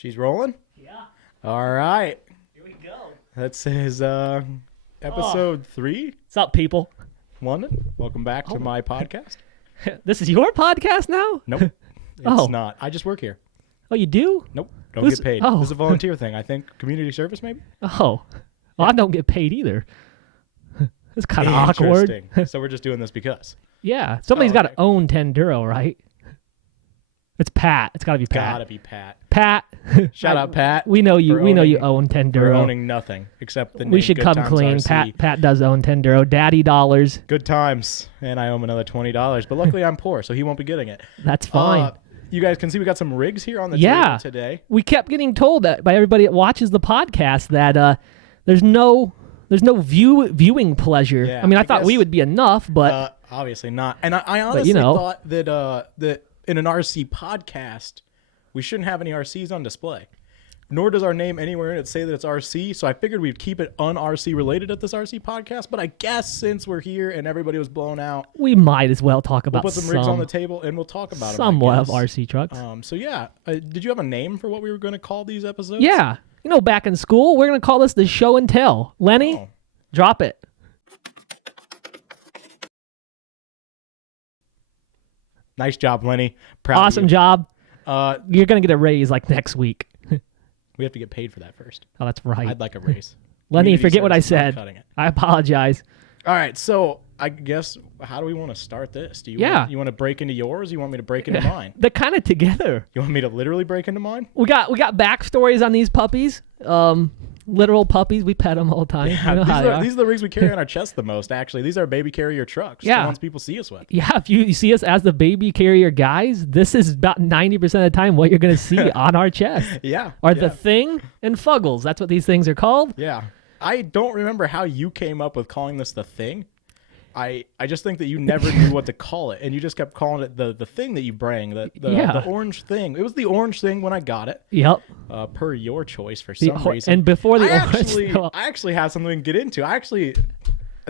She's rolling? Yeah. All right. Here we go. That's his episode 3. What's up, people? London. Welcome back to my podcast. This is your podcast now? Nope. It's Oh. not. I just work here. Oh, you do? Nope. Don't Who's- get paid. oh. This is a volunteer thing. I think community service maybe? Oh. Well, I don't get paid either. It's kind of awkward. Interesting. So we're just doing this because. Yeah. Somebody's got to own Tenduro, right? It's Pat. It's got to be Pat. Gotta be Pat. Pat. Shout out, Pat. We know you. for We know you owning- own For Tenduro. owning nothing except the name We should Good come Times clean. RC. Pat does own Tenduro. Daddy dollars. Good times. And I owe him another $20. But luckily I'm poor, so he won't be getting it. That's fine. You guys can see we got some rigs here on the Yeah. table today. We kept getting told that by everybody that watches the podcast that there's no viewing pleasure. Yeah, I mean, I I thought we guess- would be enough, but Obviously not. And I honestly know. thought that in an RC podcast, we shouldn't have any RCs on display. Nor does our name anywhere in it say that it's RC. So I figured we'd keep it un-RC related at this RC podcast. But I guess since we're here and everybody was blown out, we might as well talk we'll about put some rigs on the table and we'll talk about somewhat them. of RC trucks. So yeah, did you have a name for what we were going to call these episodes? Yeah. You know, back in school, we're going to call this the show and tell. Lenny, Oh. drop it. Nice job, Lenny. Proud of Awesome you. job. Uh, You're going to get a raise like next week. we have to get paid for that first. Oh, that's right. I'd like a raise. Lenny, Community forget what I service, not said. cutting it. I apologize. All right, so I guess how do we want to start this? Do you Yeah. want, you want to break into yours? Or you want me to break into mine? They're kind of together. You want me to literally break into mine? We got backstories on these puppies. Literal puppies. We pet them all the time. You know how they are. These are the rigs we carry on our chest the most. Actually, these are baby carrier trucks. Yeah. The ones people see us with. Yeah, if you see us as the baby carrier guys, this is about 90% of the time what you're going to see on our chest. Yeah. Or yeah, the Thing and Fuggles. That's what these things are called. Yeah. I don't remember how you came up with calling this the Thing. I just think that you never knew what to call it, and you just kept calling it the thing that you bring, the orange thing. It was the orange thing when I got it. Yep. Per your choice for some reason. And before the I orange. actually have something we can get into.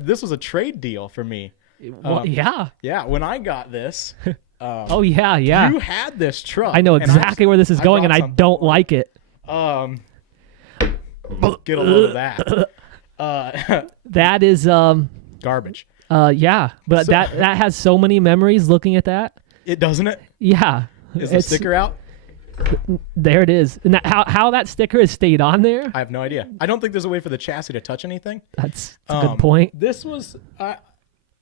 This was a trade deal for me. Well, yeah. Yeah, when I got this, Oh, yeah, yeah. you had this truck. I know and exactly where this is going, and brought I some- don't like it. Get a load of that. That is, Garbage. yeah. But So- that has so many memories looking at that. It doesn't it? Yeah. Is the It's- sticker out? There it is. And how that sticker has stayed on there, I have no idea. I don't think there's a way for the chassis to touch anything. that's a good point. This was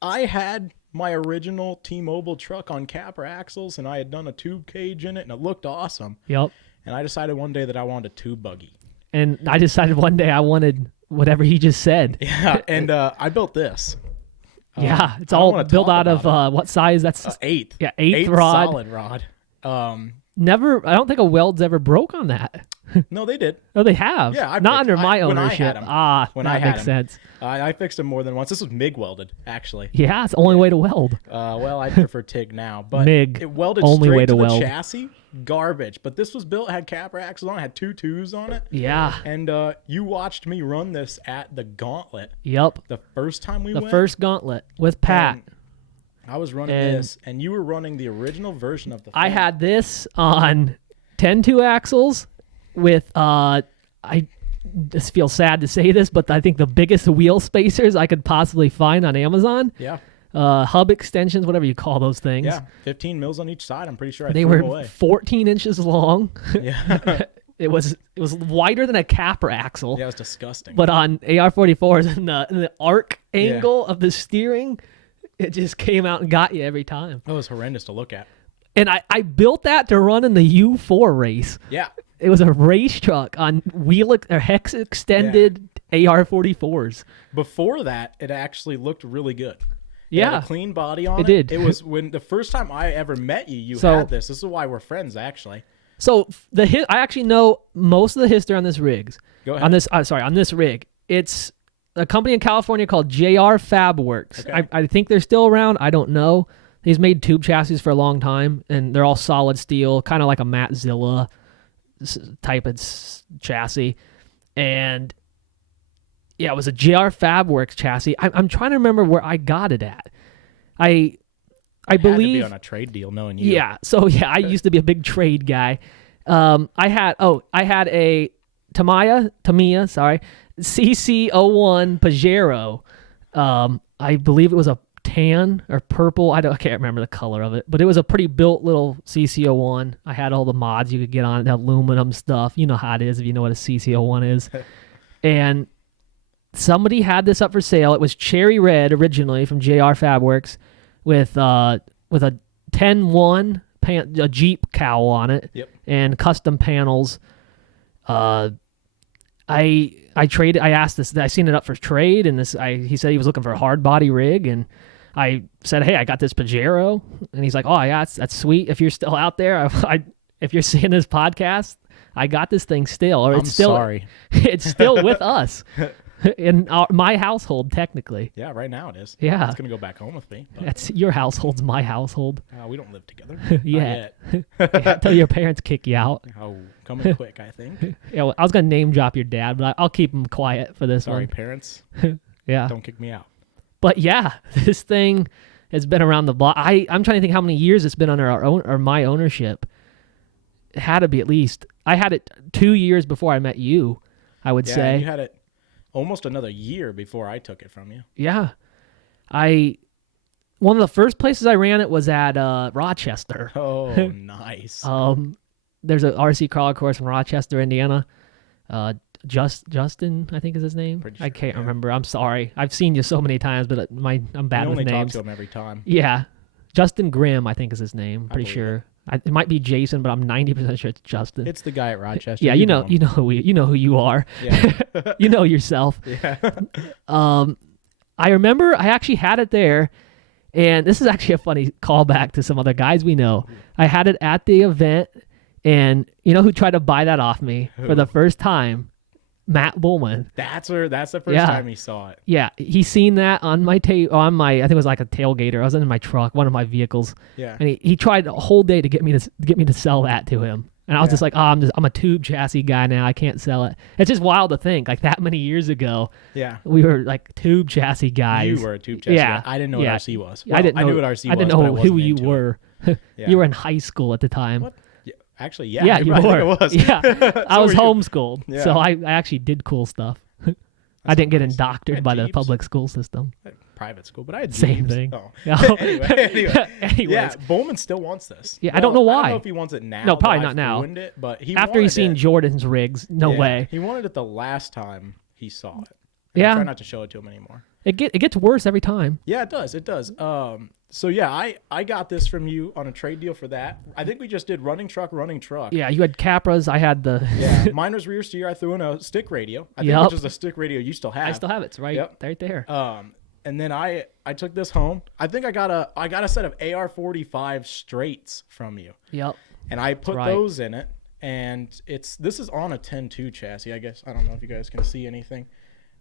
I had my original T-Mobile truck on capper axles, and I had done a tube cage in it, and it looked awesome. Yep. And I decided one day that I wanted a tube buggy. And I decided one day I wanted whatever he just said. Yeah, and I built this. Yeah, it's I don't all wanna built talk out of about what size? That's Eighth. Yeah, eighth rod. solid rod. never. I don't think a weld's ever broke on that. No, they did. Oh, they have. Yeah, I not fixed- under my when I ownership. had 'em. When that I had makes 'em. sense. I fixed them more than once. This was MIG welded, actually. Yeah, it's the only way to weld. Well, I prefer TIG now, but MIG, it welded only straight way to to the weld. chassis. Garbage. But this was built, had capper axles on it, had 2 twos on it. Yeah. And you watched me run this at the Gauntlet Yep. the first time we The went. first gauntlet with Pat. And I was running And- this, and you were running the original version of the I thing. had this on 10-2 axles with I just feel sad to say this, but I think the biggest wheel spacers I could possibly find on Amazon. Yeah. Hub extensions, whatever you call those things. Yeah. 15 mils on each side. I'm pretty sure I They threw were them away. 14 inches long. Yeah. It was wider than a capper axle. Yeah, it was disgusting. But on AR-44s and the arc angle of the steering, it just came out and got you every time. It was horrendous to look at. And I built that to run in the U4 race. Yeah. It was a race truck on hex extended AR-44s. Before that, it actually looked really good. It Yeah. had a clean body on it. It did. It was when the first time I ever met you, So- had this. This is why we're friends, actually. So I actually know most of the history on this rigs. Go ahead. On this rig. It's a company in California called JR Fab Works. Okay. I think they're still around. I don't know. He's made tube chassis for a long time, and they're all solid steel, kind of like a Mattzilla type of chassis. And yeah, it was a JR Fab Works chassis. I'm trying to remember where I got it at. I Had to be believe on a trade deal, knowing you. yeah. So yeah, I used to be a big trade guy. I had a Tamiya, sorry, CC01 Pajero. I believe it was a tan or purple. I can't remember the color of it, but it was a pretty built little CC01. I had all the mods you could get on it, the aluminum stuff. You know how it is if you know what a CC01 is. And somebody had this up for sale. It was cherry red originally from JR Fabworks with a 10-1 a Jeep cowl on it. Yep. And custom panels. I traded. I asked this. I seen it up for trade, and he said he was looking for a hard body rig, and I said, "Hey, I got this Pajero," and he's like, "Oh yeah, that's sweet. If you're still out there, if you're seeing this podcast, I got this thing still, or it's still sorry. It's still with us in my household, technically. Yeah, right now it is. Yeah, it's gonna go back home with me. But, that's your household's my household. we don't live together. Yeah, until your parents kick you out. Oh, coming quick, I think. Yeah, well, I was gonna name drop your dad, but I'll keep him quiet for this Sorry, one. parents. Yeah, Don't kick me out. but yeah, this thing has been around the block. I'm trying to think how many years it's been under our own or my ownership. It had to be at least. I had it 2 years before I met you, I would say. You had it almost another year before I took it from you. Yeah. One of the first places I ran it was at Rochester. Oh, nice. There's an RC crawler course in Rochester, Indiana. Justin, I think is his name. Pretty sure, I can't remember. I'm sorry. I've seen you so many times, but I'm bad You with only names. talk to him every time. Yeah. Justin Grimm, I think is his name. Pretty believe sure. It might be Jason, but I'm 90% sure it's Justin. It's the guy at Rochester. Yeah, you know who you are. Yeah. You know yourself. Yeah. I remember I actually had it there, and this is actually a funny callback to some other guys we know. I had it at the event, and you know who tried to buy that off me for the first time? Matt Bullman. That's the first time he saw it. Yeah, he seen that on my I think it was like a tailgater. I was in my truck, one of my vehicles. Yeah. And he tried a whole day to get me to sell that to him. And I was just like, I'm a tube chassis guy now. I can't sell it. It's just wild to think, like that many years ago. Yeah. We were like tube chassis guys. You were a tube chassis guy. I didn't know what RC was. Well, I knew what RC was. I didn't know who you were. Yeah. You were in high school at the time. What? Yeah. Actually, yeah. Yeah, you I think were. it was. Yeah. So I was were you. homeschooled, Yeah. so I actually did cool stuff. I didn't get nice. indoctrined by the Jeeps. public school system. Private school, but I had Same Jeeps. thing. Oh. Oh. anyway. Anyways. Yeah, Bowman still wants this. Yeah, I don't know why. I don't know if he wants it now. No, probably that not I've now. ruined it, but he After wanted he's seen it. Jordan's rigs, no way. He wanted it the last time he saw it. Yeah. I try not to show it to him anymore. It gets worse every time. Yeah, it does. It does. So yeah, I got this from you on a trade deal for that. I think we just did running truck. Yeah, you had Capras. I had the. Yeah, mine was rear steer. I threw in a stick radio. I think Yep. which is a stick radio you still have. I still have it. It's right there. And then I took this home. I think I got a set of AR-45 straights from you. Yep. And I put those in it. And this is on a 10-2 chassis. I guess I don't know if you guys can see anything.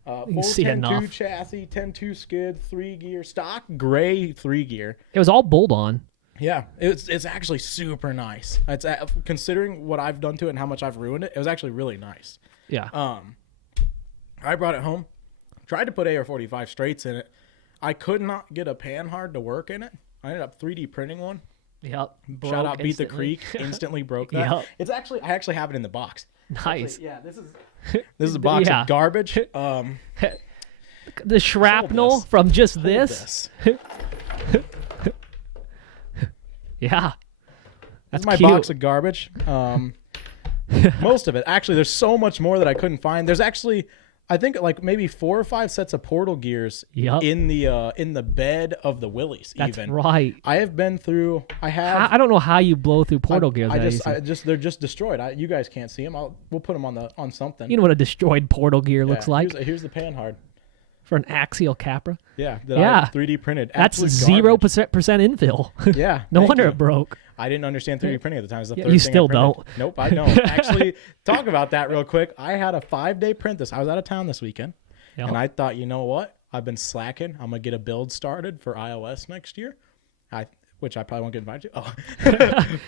Full see 10-2 enough. chassis, 10-2 skid, 3-gear, stock gray 3-gear. It was all bolt on. Yeah, it's actually super nice. It's considering what I've done to it and how much I've ruined it. It was actually really nice. Yeah. I brought it home, tried to put AR-45 straights in it. I could not get a panhard to work in it. I ended up 3D printing one. Yep. Shout out Beat the instantly. Creek. Instantly broke that. Yep. It's actually I actually have it in the box. Nice. Actually, yeah, this is a box of garbage. The shrapnel from just this. Yeah. That's That's my cute. box of garbage. Most of it. Actually, there's so much more that I couldn't find. There's actually, I think, like maybe 4 or 5 sets of portal gears in the bed of the Willys. That's even. right. I have been through. I don't know how you blow through portal gears. They're just destroyed. You guys can't see them. We'll put them on something. You know what a destroyed portal gear looks like Here's the panhard. for an axial Capra. Yeah, I 3D printed. That's Absolute 0% infill. Yeah, No thank wonder you. it broke. I didn't understand 3D printing at the time. It was the Yeah, third you thing I still printed. don't. Nope, I don't. Actually, talk about that real quick. I had a 5-day print this. I was out of town this weekend, and I thought, you know what? I've been slacking. I'm gonna get a build started for iOS next year. Which I probably won't get invited to. Oh,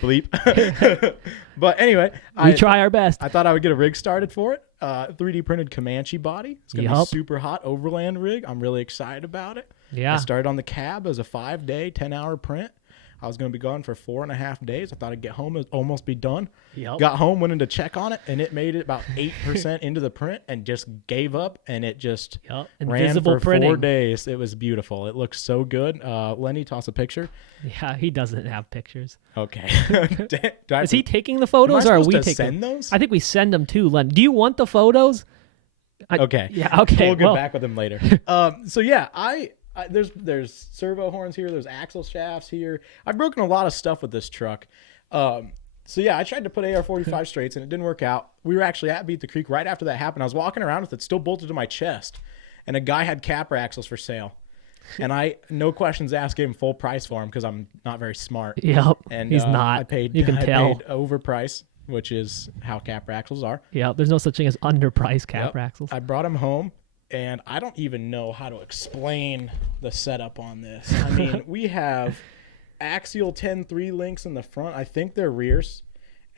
bleep. But anyway, We try our best. I thought I would get a rig started for it. 3D printed Comanche body. It's gonna be super hot overland rig. I'm really excited about it. Yeah. I started on the cab as a 5-day, 10-hour print. I was going to be gone for 4.5 days. I thought I'd get home and almost be done. Yep. Got home, went in to check on it, and it made it about 8% into the print and just gave up, and it just ran Invisible for printing. 4 days. It was beautiful. It looks so good. Lenny, toss a picture. Yeah, he doesn't have pictures. Okay. Is he taking the photos, or are we taking send those? I think we send them to Len. Do you want the photos? Okay. Yeah. Okay. We'll get back with him later. So yeah, there's servo horns here. There's axle shafts here. I've broken a lot of stuff with this truck. So yeah, I tried to put AR-45 straights and it didn't work out. We were actually at Beat the Creek right after that happened. I was walking around with it still bolted to my chest, and a guy had capper axles for sale. And I, no questions asked, gave him full price for him because I'm not very smart. Yep. And he's not. I paid. You can tell. Paid overprice, which is how capper axles are. Yeah. There's no such thing as underpriced capper axles. I brought him home, and I don't even know how to explain the setup on this. I mean, we have axial 10-3 links in the front. I think they're rears,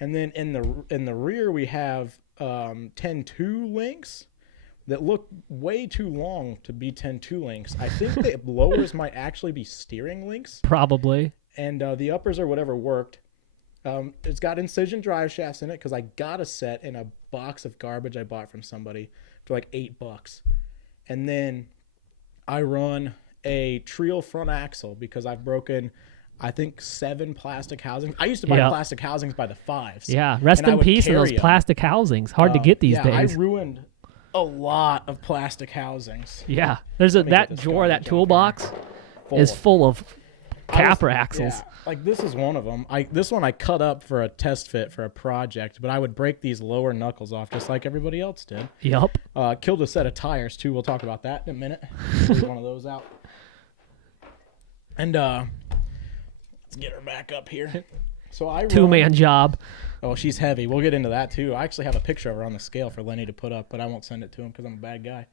and then in the rear we have 10-2 links that look way too long to be 10-2 links. I think the lowers might actually be steering links. Probably. And the uppers are whatever worked. It's got incision drive shafts in it because I got a set in a box of garbage I bought from somebody for like $8. And then I run a Trio front axle because I've broken, I think, 7 plastic housings. I used to buy plastic housings by the 5s. Yeah, rest in peace of those plastic housings. Hard to get these days. I ruined a lot of plastic housings. Yeah, there's that drawer, that toolbox is full of capper axles. Yeah, like this is one of them. This one I cut up for a test fit for a project, but I would break these lower knuckles off just like everybody else did. Yep. Killed a set of tires too. We'll talk about that in a minute. Pull one of those out. And let's get her back up here. So I two-man job. Oh, she's heavy. We'll get into that too. I actually have a picture of her on the scale for Lenny to put up, but I won't send it to him because I'm a bad guy.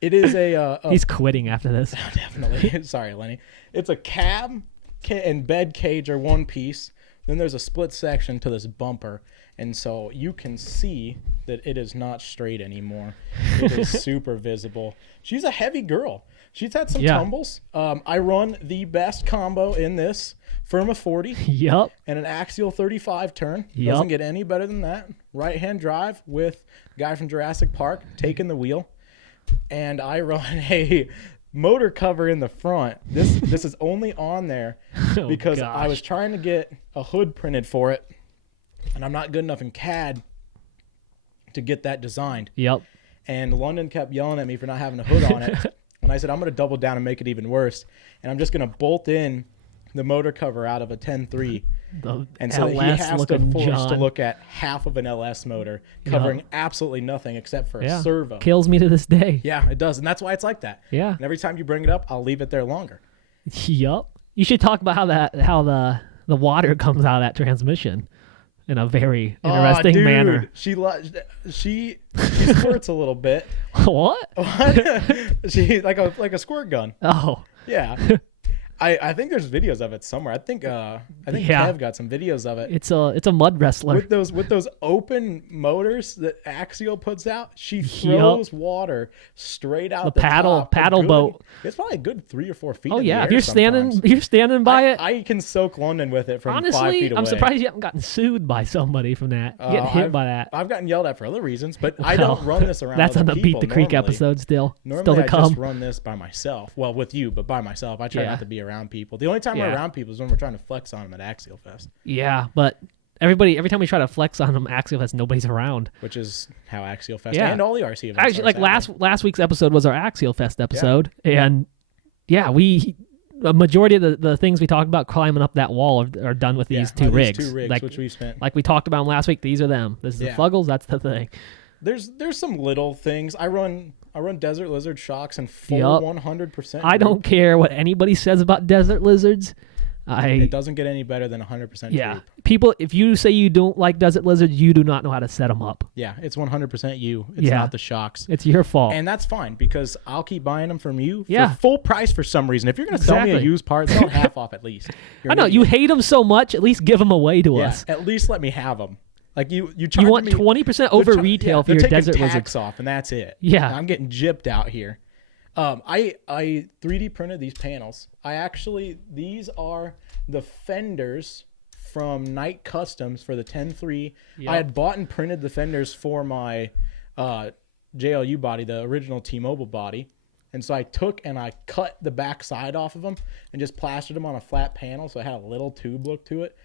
It is a he's quitting after this. Definitely. Sorry, Lenny. It's a cab and bed cage are one piece. Then there's a split section to this bumper, and so you can see that it is not straight anymore. It is super visible. She's a heavy girl. She's had some tumbles. I run the best combo in this. Firma 40. Yep. And an axial 35 turn. Yep. Doesn't get any better than that. Right-hand drive with guy from Jurassic Park taking the wheel. And I run a motor cover in the front. This is only on there because I was trying to get a hood printed for it, and I'm not good enough in CAD to get that designed. Yep. And London kept yelling at me for not having a hood on it. And I said, I'm going to double down and make it even worse. And I'm just going to bolt in the motor cover out of a 10-3. And so he has to force to look at half of an LS motor covering absolutely nothing except for a servo. Kills me to this day. Yeah, it does. And that's why it's like that. Yeah. And every time you bring it up, I'll leave it there longer. Yup. You should talk about how the water comes out of that transmission in a very interesting manner. She squirts a little bit. What? She like a squirt gun. Oh. Yeah. I think there's videos of it somewhere. I think Kev got some videos of it. It's a mud wrestler. With those open motors that Axial puts out, she throws water straight out the paddle boat. It's probably a good 3 or 4 feet. Oh in yeah, the if air you're standing by it. I can soak London with it from Honestly, 5 feet away. I'm surprised you haven't gotten sued by somebody from that. Getting hit by that. I've gotten yelled at for other reasons, but I don't run this around. That's other on the people Beat the Creek normally. episode still. Normally, to come. I just run this by myself. Well, with you, but by myself. I try not to be around people. The only time we're around people is when we're trying to flex on them at Axial Fest. Yeah, but every time we try to flex on them, Axial Fest, nobody's around. Which is how Axial Fest and all the RC events actually, like last week's episode was our Axial Fest episode, and a majority of the things we talked about climbing up that wall are done with these two rigs. These 2 rigs, which we spent. Like we talked about them last week, these are them. This is the Fuggles, that's the thing. There's some little things. I run Desert Lizard shocks and full 100%. I don't care what anybody says about Desert Lizards. It doesn't get any better than 100% Yeah. People, if you say you don't like Desert Lizards, you do not know how to set them up. Yeah, it's 100% you. It's not the shocks. It's your fault. And that's fine because I'll keep buying them from you for full price for some reason. If you're going to sell me a used part, sell it half off at least. I know. You hate them so much, at least give them away to us. At least let me have them. Like you want 20% over retail for your Desert Lizards off, and that's it. Yeah. I'm getting gypped out here. I 3D printed these panels. These are the fenders from Night Customs for the 10.3. Yep. I had bought and printed the fenders for my JLU body, the original T-Mobile body. And so I took and I cut the back side off of them and just plastered them on a flat panel, so it had a little tube look to it.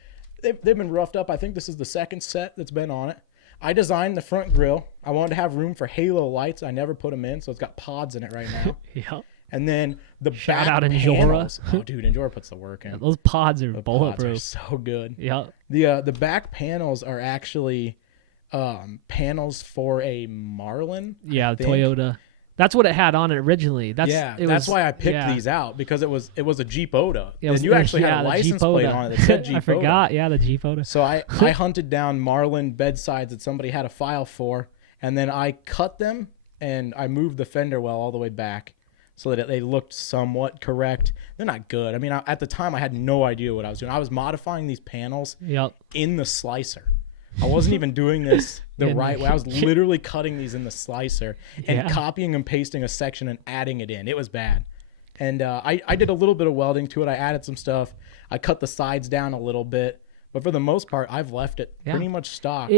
They've been roughed up. I think this is the second set that's been on it. I designed the front grille. I wanted to have room for halo lights. I never put them in, so it's got pods in it right now. Yep. And then the Shout back out Enjora. panels. Oh, dude, Enjora puts the work in. Those pods are The bulletproof. pods are so good. Yep. The back panels are actually panels for a Marlin. Yeah, I think. Toyota. That's what it had on it originally. That's why I picked these out, because it was a Jeep Oda. It was, and you actually had a the license Jeep plate Oda. on it that said Jeep I forgot. Yeah, the Jeep Oda. So I hunted down Marlin bedsides that somebody had a file for, and then I cut them and I moved the fender well all the way back so that they looked somewhat correct. They're not good. I mean, at the time I had no idea what I was doing. I was modifying these panels in the slicer. I wasn't even doing this the right way. I was literally cutting these in the slicer and copying and pasting a section and adding it in. It was bad. And I did a little bit of welding to it. I added some stuff. I cut the sides down a little bit. But for the most part, I've left it pretty much stock.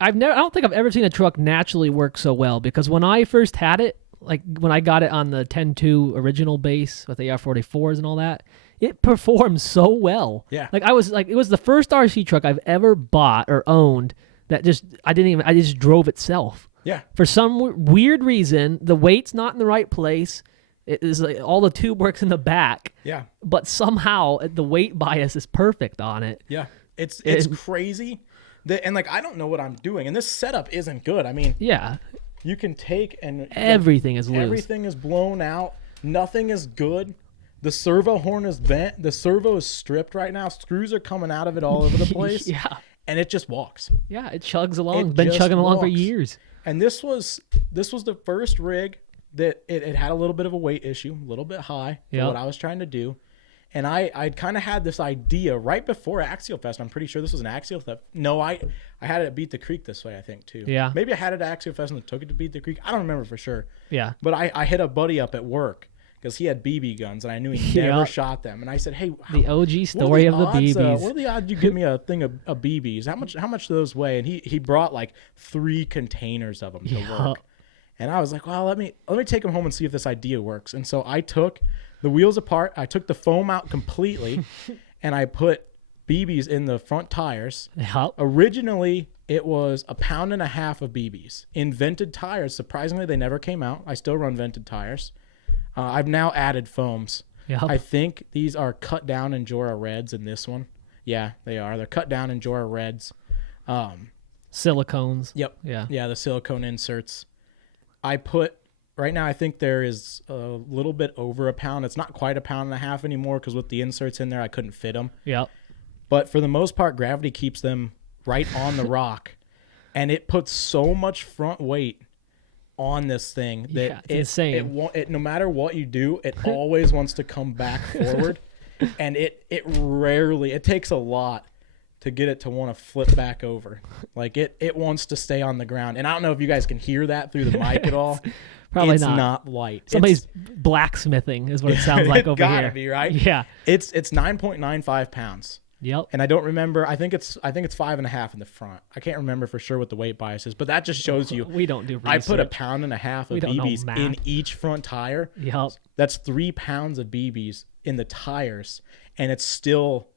I don't think I've ever seen a truck naturally work so well, because when I first had it, like when I got it on the 10.2 original base with the R44s and all that, it performed so well. Yeah. Like it was the first RC truck I've ever bought or owned that I just drove itself. Yeah. For some weird reason, the weight's not in the right place. It is like all the tube works in the back. Yeah. But somehow the weight bias is perfect on it. Yeah. It's crazy. And like, I don't know what I'm doing. And this setup isn't good. I mean, yeah. You can take and everything is loose. Everything is blown out. Nothing is good. The servo horn is bent. The servo is stripped right now. Screws are coming out of it all over the place. Yeah. And it just walks. Yeah, it chugs along. It's been chugging along for years. And this was the first rig that it had a little bit of a weight issue, a little bit high for what I was trying to do. And I kind of had this idea right before Axial Fest. I'm pretty sure this was an Axial Fest. No, I had it at Beat the Creek this way, I think, too. Yeah. Maybe I had it at Axial Fest and took it to Beat the Creek. I don't remember for sure. Yeah. But I hit a buddy up at work because he had BB guns, and I knew he never shot them. And I said, hey, the OG story of the BBs. What are the odds you give me a thing of BBs? How much do those weigh? And he brought like 3 containers of them to work. And I was like, well, let me take them home and see if this idea works. And so I took the wheels apart. I took the foam out completely, and I put BBs in the front tires. Yep. Originally, it was 1.5 pounds of BBs. In vented tires, surprisingly, they never came out. I still run vented tires. I've now added foams. Yep. I think these are cut down Enjora Reds in this one. Yeah, they are. They're cut down Enjora Reds. Silicones. Yep. Yeah. Yeah, the silicone inserts. Right now, I think there is a little bit over 1 pound. It's not quite 1.5 pounds anymore because with the inserts in there, I couldn't fit them. Yep. But for the most part, gravity keeps them right on the rock. And it puts so much front weight on this thing that it's insane. No matter what you do, it always wants to come back forward. And it takes a lot to get it to want to flip back over. Like it wants to stay on the ground. And I don't know if you guys can hear that through the mic at all. Probably it's not. not light. Somebody's blacksmithing is what it sounds like over gotta here. Be, right? Yeah. It's 9.95 pounds. Yep. And I don't remember. I think it's 5.5 in the front. I can't remember for sure what the weight bias is, but that just shows you. We don't do research. I put 1.5 pounds of BBs in each front tire. Yep. That's 3 pounds of BBs in the tires, and it's still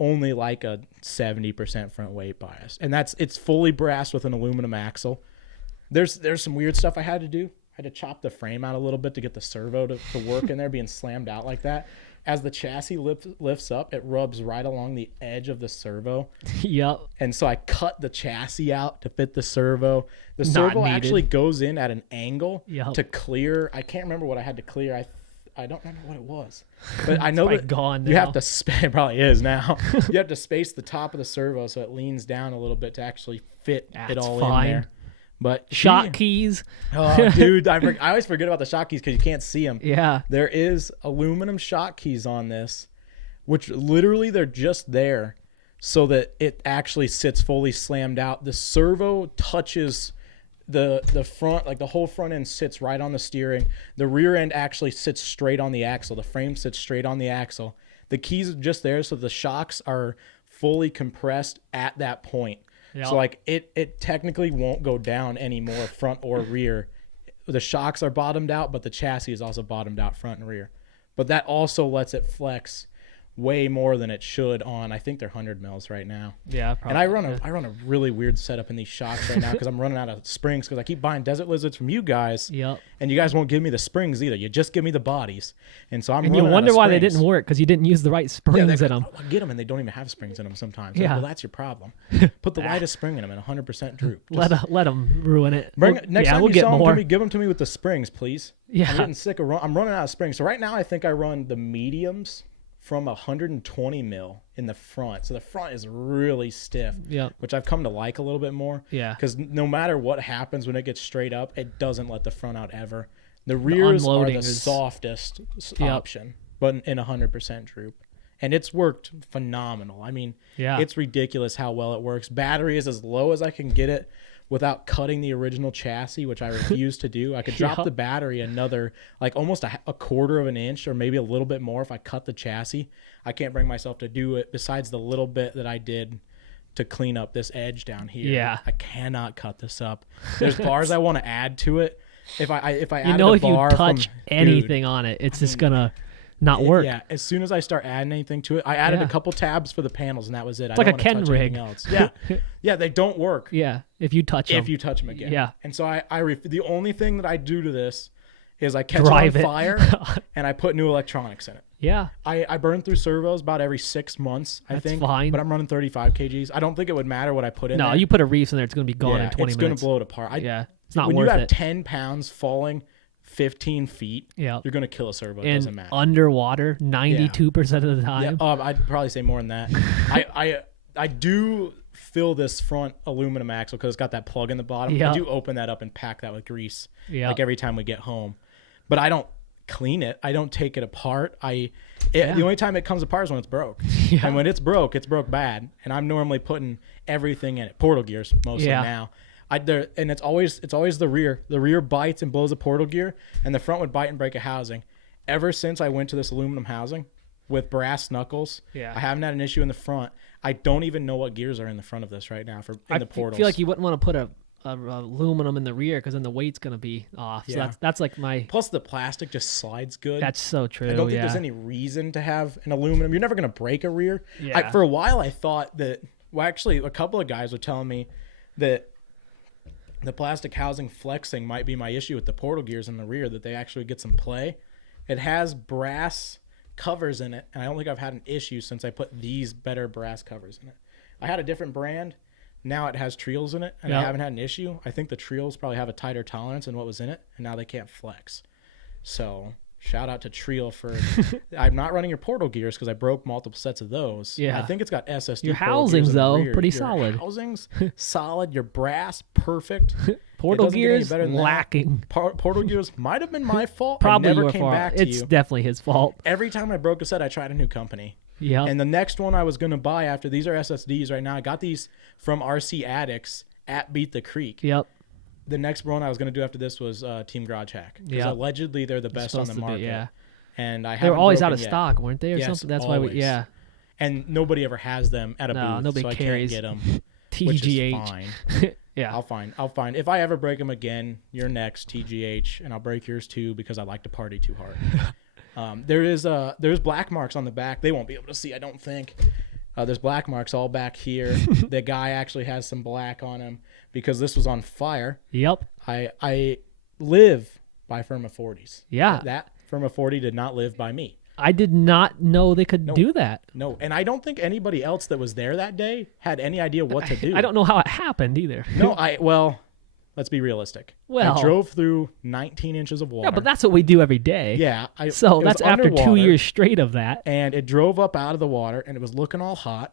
only like a 70% front weight bias. And it's fully brassed with an aluminum axle. There's some weird stuff I had to do. I had to chop the frame out a little bit to get the servo to work in there, being slammed out like that. As the chassis lifts up, it rubs right along the edge of the servo. Yep. And so I cut the chassis out to fit the servo. The servo actually goes in at an angle to clear. I can't remember what I had to clear. I don't remember what it was. But I know that gone now. You have to it probably is now. You have to space the top of the servo so it leans down a little bit to actually fit it all in there. But shock keys. Oh, dude, I always forget about the shock keys because you can't see them. Yeah. There is aluminum shock keys on this, which literally they're just there so that it actually sits fully slammed out. The servo touches the front, like the whole front end sits right on the steering. The rear end actually sits straight on the axle. The frame sits straight on the axle. The keys are just there, so the shocks are fully compressed at that point. Yep. So like it technically won't go down anymore, front or rear. The shocks are bottomed out, but the chassis is also bottomed out front and rear. But that also lets it flex way more than it should on, I think they're 100 mils right now. Yeah, probably. And I run a really weird setup in these shocks right now because I'm running out of springs because I keep buying Desert Lizards from you guys. Yep. And you guys won't give me the springs either. You just give me the bodies. And so I'm and running you wonder out of why springs. they didn't work because you didn't use the right springs in them. I get them and they don't even have springs in them sometimes. Yeah. Like, well, that's your problem. Put the lightest spring in them and 100% droop. Let them ruin it. Next time we'll you get sell them more. to me, give them to me with the springs, please. Yeah. I'm getting sick of I'm running out of springs. So right now I think I run the mediums from 120 mil in the front. So the front is really stiff, which I've come to like a little bit more. Yeah. Because no matter what happens when it gets straight up, it doesn't let the front out ever. The rears are the softest option, but in 100% droop. And it's worked phenomenal. I mean, it's ridiculous how well it works. Battery is as low as I can get it without cutting the original chassis, which I refuse to do. I could drop the battery another, like almost a quarter of an inch or maybe a little bit more if I cut the chassis. I can't bring myself to do it besides the little bit that I did to clean up this edge down here. Yeah. I cannot cut this up. There's bars I want to add to it. If I added a bar if you touch anything on it, it's just gonna not work. Yeah, as soon as I start adding anything to it, I added a couple tabs for the panels, and that was it. It's like a Ken rig. Else. Yeah, they don't work. Yeah, if you touch them again. Yeah. And so the only thing that I do to this is I catch it on fire and I put new electronics in it. Yeah. I burn through servos about every 6 months, I think. That's fine. But I'm running 35 kgs. I don't think it would matter what I put in there. No, you put a reef in there, it's going to be gone in 20 minutes. It's going to blow it apart. It's not when worth it. When you have 10 pounds falling 15 feet, you're going to kill a servo. It doesn't matter. Underwater 92% of the time. Yeah, I'd probably say more than that. I do fill this front aluminum axle because it's got that plug in the bottom. I do open that up and pack that with grease like every time we get home. But I don't clean it. I don't take it apart. The only time it comes apart is when it's broke. And when it's broke bad. And I'm normally putting everything in it. Portal gears mostly now. And it's always the rear. The rear bites and blows a portal gear, and the front would bite and break a housing. Ever since I went to this aluminum housing with brass knuckles, I haven't had an issue in the front. I don't even know what gears are in the front of this right now in the portals. I feel like you wouldn't want to put a aluminum in the rear because then the weight's going to be off. So that's like my... Plus the plastic just slides good. That's so true, I don't think there's any reason to have an aluminum. You're never going to break a rear. Yeah. For a while I thought that... Well, actually, a couple of guys were telling me that the plastic housing flexing might be my issue with the portal gears in the rear, that they actually get some play. It has brass covers in it, and I don't think I've had an issue since I put these better brass covers in it. I had a different brand. Now it has treals in it, and I haven't had an issue. I think the treals probably have a tighter tolerance than what was in it, and now they can't flex. So shout out to Treel for... I'm not running your portal gears because I broke multiple sets of those. Yeah. I think it's got SSD Your portal housings, gears in the though, rear. pretty Your solid. Housings, solid. Your brass, perfect. Portal gears, lacking. Portal gears might have been my fault. Probably I never your came fault. back to It's you. definitely his fault. Every time I broke a set, I tried a new company. Yeah. And the next one I was going to buy after, these are SSDs right now. I got these from RC Addicts at Beat the Creek. Yep. The next one I was going to do after this was Team Garage Hack. Because allegedly they're the best on the market. And I they were always out of yet. stock, weren't they, or something? That's always. why And nobody ever has them at a booth, nobody so carries I can't get them. TGH. Which is fine. Yeah. I'll find. If I ever break them again, you're next, TGH, and I'll break yours too because I like to party too hard. There's black marks on the back. They won't be able to see, I don't think. There's black marks all back here. The guy actually has some black on him because this was on fire. Yep. I live by Firma 40s. Yeah. That Firma 40 did not live by me. I did not know they could do that. No, and I don't think anybody else that was there that day had any idea what to do. I don't know how it happened either. Well, let's be realistic. Well, I drove through 19 inches of water. Yeah, but that's what we do every day. Yeah. So that's after 2 years straight of that. And it drove up out of the water, and it was looking all hot.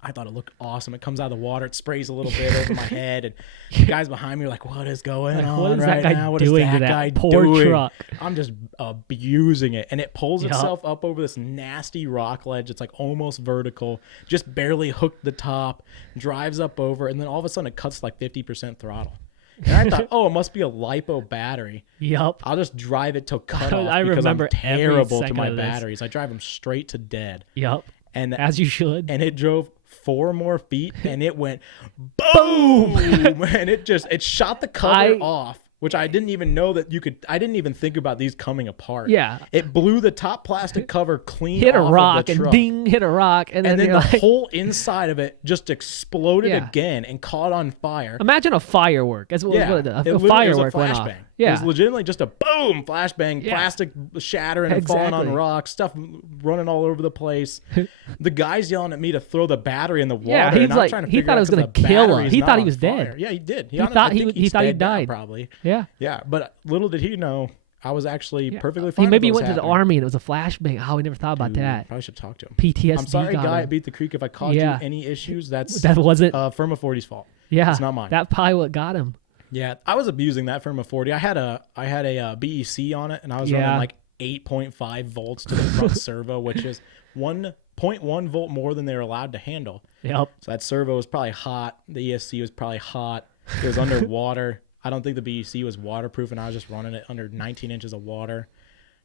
I thought it looked awesome. It comes out of the water. It sprays a little bit over my head. And the guys behind me are like, what is going on what is right that guy now? What doing is that to that guy poor doing? truck? I'm just abusing it. And it pulls itself up over this nasty rock ledge. It's like almost vertical. Just barely hooked the top. Drives up over. And then all of a sudden it cuts like 50% throttle. And I thought, oh, it must be a LiPo battery. Yup. I'll just drive it till cut off I because I'm remember every terrible to second my of this. batteries. I drive them straight to dead. Yup. And As you should. and it drove 4 more feet and it went boom and it shot the cover off, which I didn't even know that you could. I didn't even think about these coming apart. Yeah. It blew the top plastic cover clean Hit a off rock of the and truck. ding, hit a rock. And then the you're like, whole inside of it just exploded Yeah. again and caught on fire. imagine a firework. That's what Yeah, what it a literally firework was a went off. flashbang. Yeah. It was legitimately just a boom flashbang, Yeah. plastic shattering and falling on Exactly. rocks, stuff running all over the place. The guy's yelling at me to throw the battery in the water. Yeah, he's and I'm like- trying to he figure thought out it was 'cause gonna the kill him. battery's He not thought he on was fire. dead. Yeah, he did. He thought he dead now, died. probably. Yeah. Yeah, but little did he know, I was actually perfectly fine. He maybe with what went was to the happening. army and it was a flashbang. Oh, we never thought about Dude, that. Probably should talk to him. PTSD. I'm sorry, got guy him. at Beat the Creek. If I caused Yeah. you any issues, that's That wasn't. Firma 40's fault. Yeah. It's not mine. That probably what got him. Yeah, I was abusing that Firma 40. I had a BEC on it, and I was Yeah. running like 8.5 volts to the front servo, which is 1.1 volt more than they were allowed to handle. Yep. So that servo was probably hot. The ESC was probably hot. It was underwater. I don't think the BEC was waterproof, and I was just running it under 19 inches of water.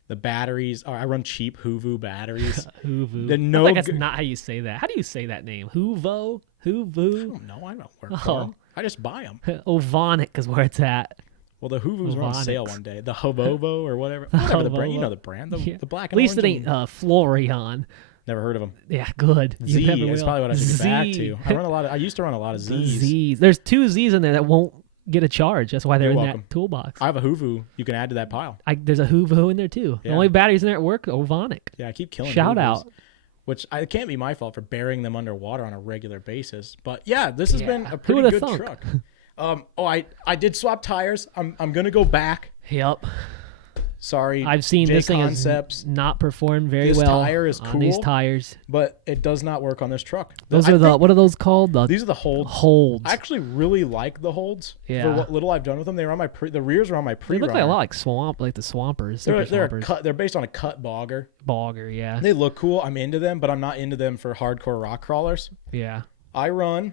The batteries, I run cheap Hoovu batteries. Hoovu. The I no think that's good- not how you say that. How do you say that name? Hoovo? I Hoovu? don't know. I don't work for them. I just buy them. Ovonic is where it's at. Well, the Hoovus were on sale Ovonics. one day. The Hovovo or whatever. Whatever the brand. You Hovovo. know the brand. The, Yeah. the black At and least it orange ain't and- Florian. Never heard of them. Yeah, good. You Z never is will. probably what I should get back Z. to. I used to run a lot of Z's. Z's. There's 2 Z's in there that won't get a charge. That's why they're You're in welcome. that toolbox. I have a Hoovu you can add to that pile. There's a Hoovo in there too. The Yeah. only batteries in there at work, Ovonic. Yeah, I keep killing Shout Hoovus, out. Which it can't be my fault for burying them underwater on a regular basis. But yeah, this has been a Who pretty would've good thunk? truck. I did swap tires. I'm gonna go back. Yep. Sorry, I've seen J this thing Concepts, has not performed very This well tire is on these cool. tires. but it does not work on this truck. Those I are the think what are those called? The These are the holds. holds. I actually really like the holds. Yeah. For what little I've done with them, they were on my the rears are on my They pre. look like a lot like swamp, like the swampers. Super They're swampers. cut. They're based on a cut bogger. Bogger, yeah. They look cool. I'm into them, but I'm not into them for hardcore rock crawlers. Yeah. I run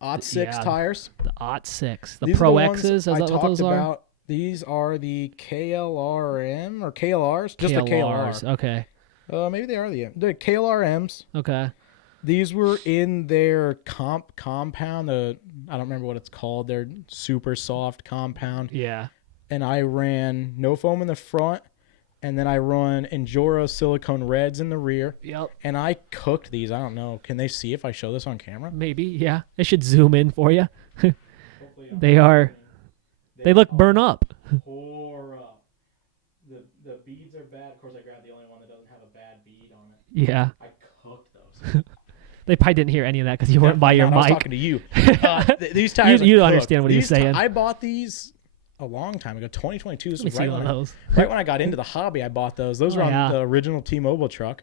OT6 Yeah. tires. The OT6. The These are Pro ones X's, is I that what talked those are? about. These are the KLRM or KLRs. Just the KLRs. KLR. Okay. Maybe they are the KLRMs. Okay. These were in their compound. I don't remember what it's called. Their super soft compound. Yeah. And I ran no foam in the front, and then I run Enduro silicone reds in the rear. Yep. And I cooked these. I don't know. Can they see if I show this on camera? Maybe. Yeah. It should zoom in for you. They are. They look burn up. Tore up. The beads are bad. Of course, I grabbed the only one that doesn't have a bad bead on it. Yeah. I cooked those. They probably didn't hear any of that because you weren't by your I was mic. talking to you. These tires. You are don't cooked. understand what he's saying. I bought these a long time ago, 2022. This Let me was see one of those. right when I got into the hobby. I bought those. Those were on yeah. the original T-Mobile truck,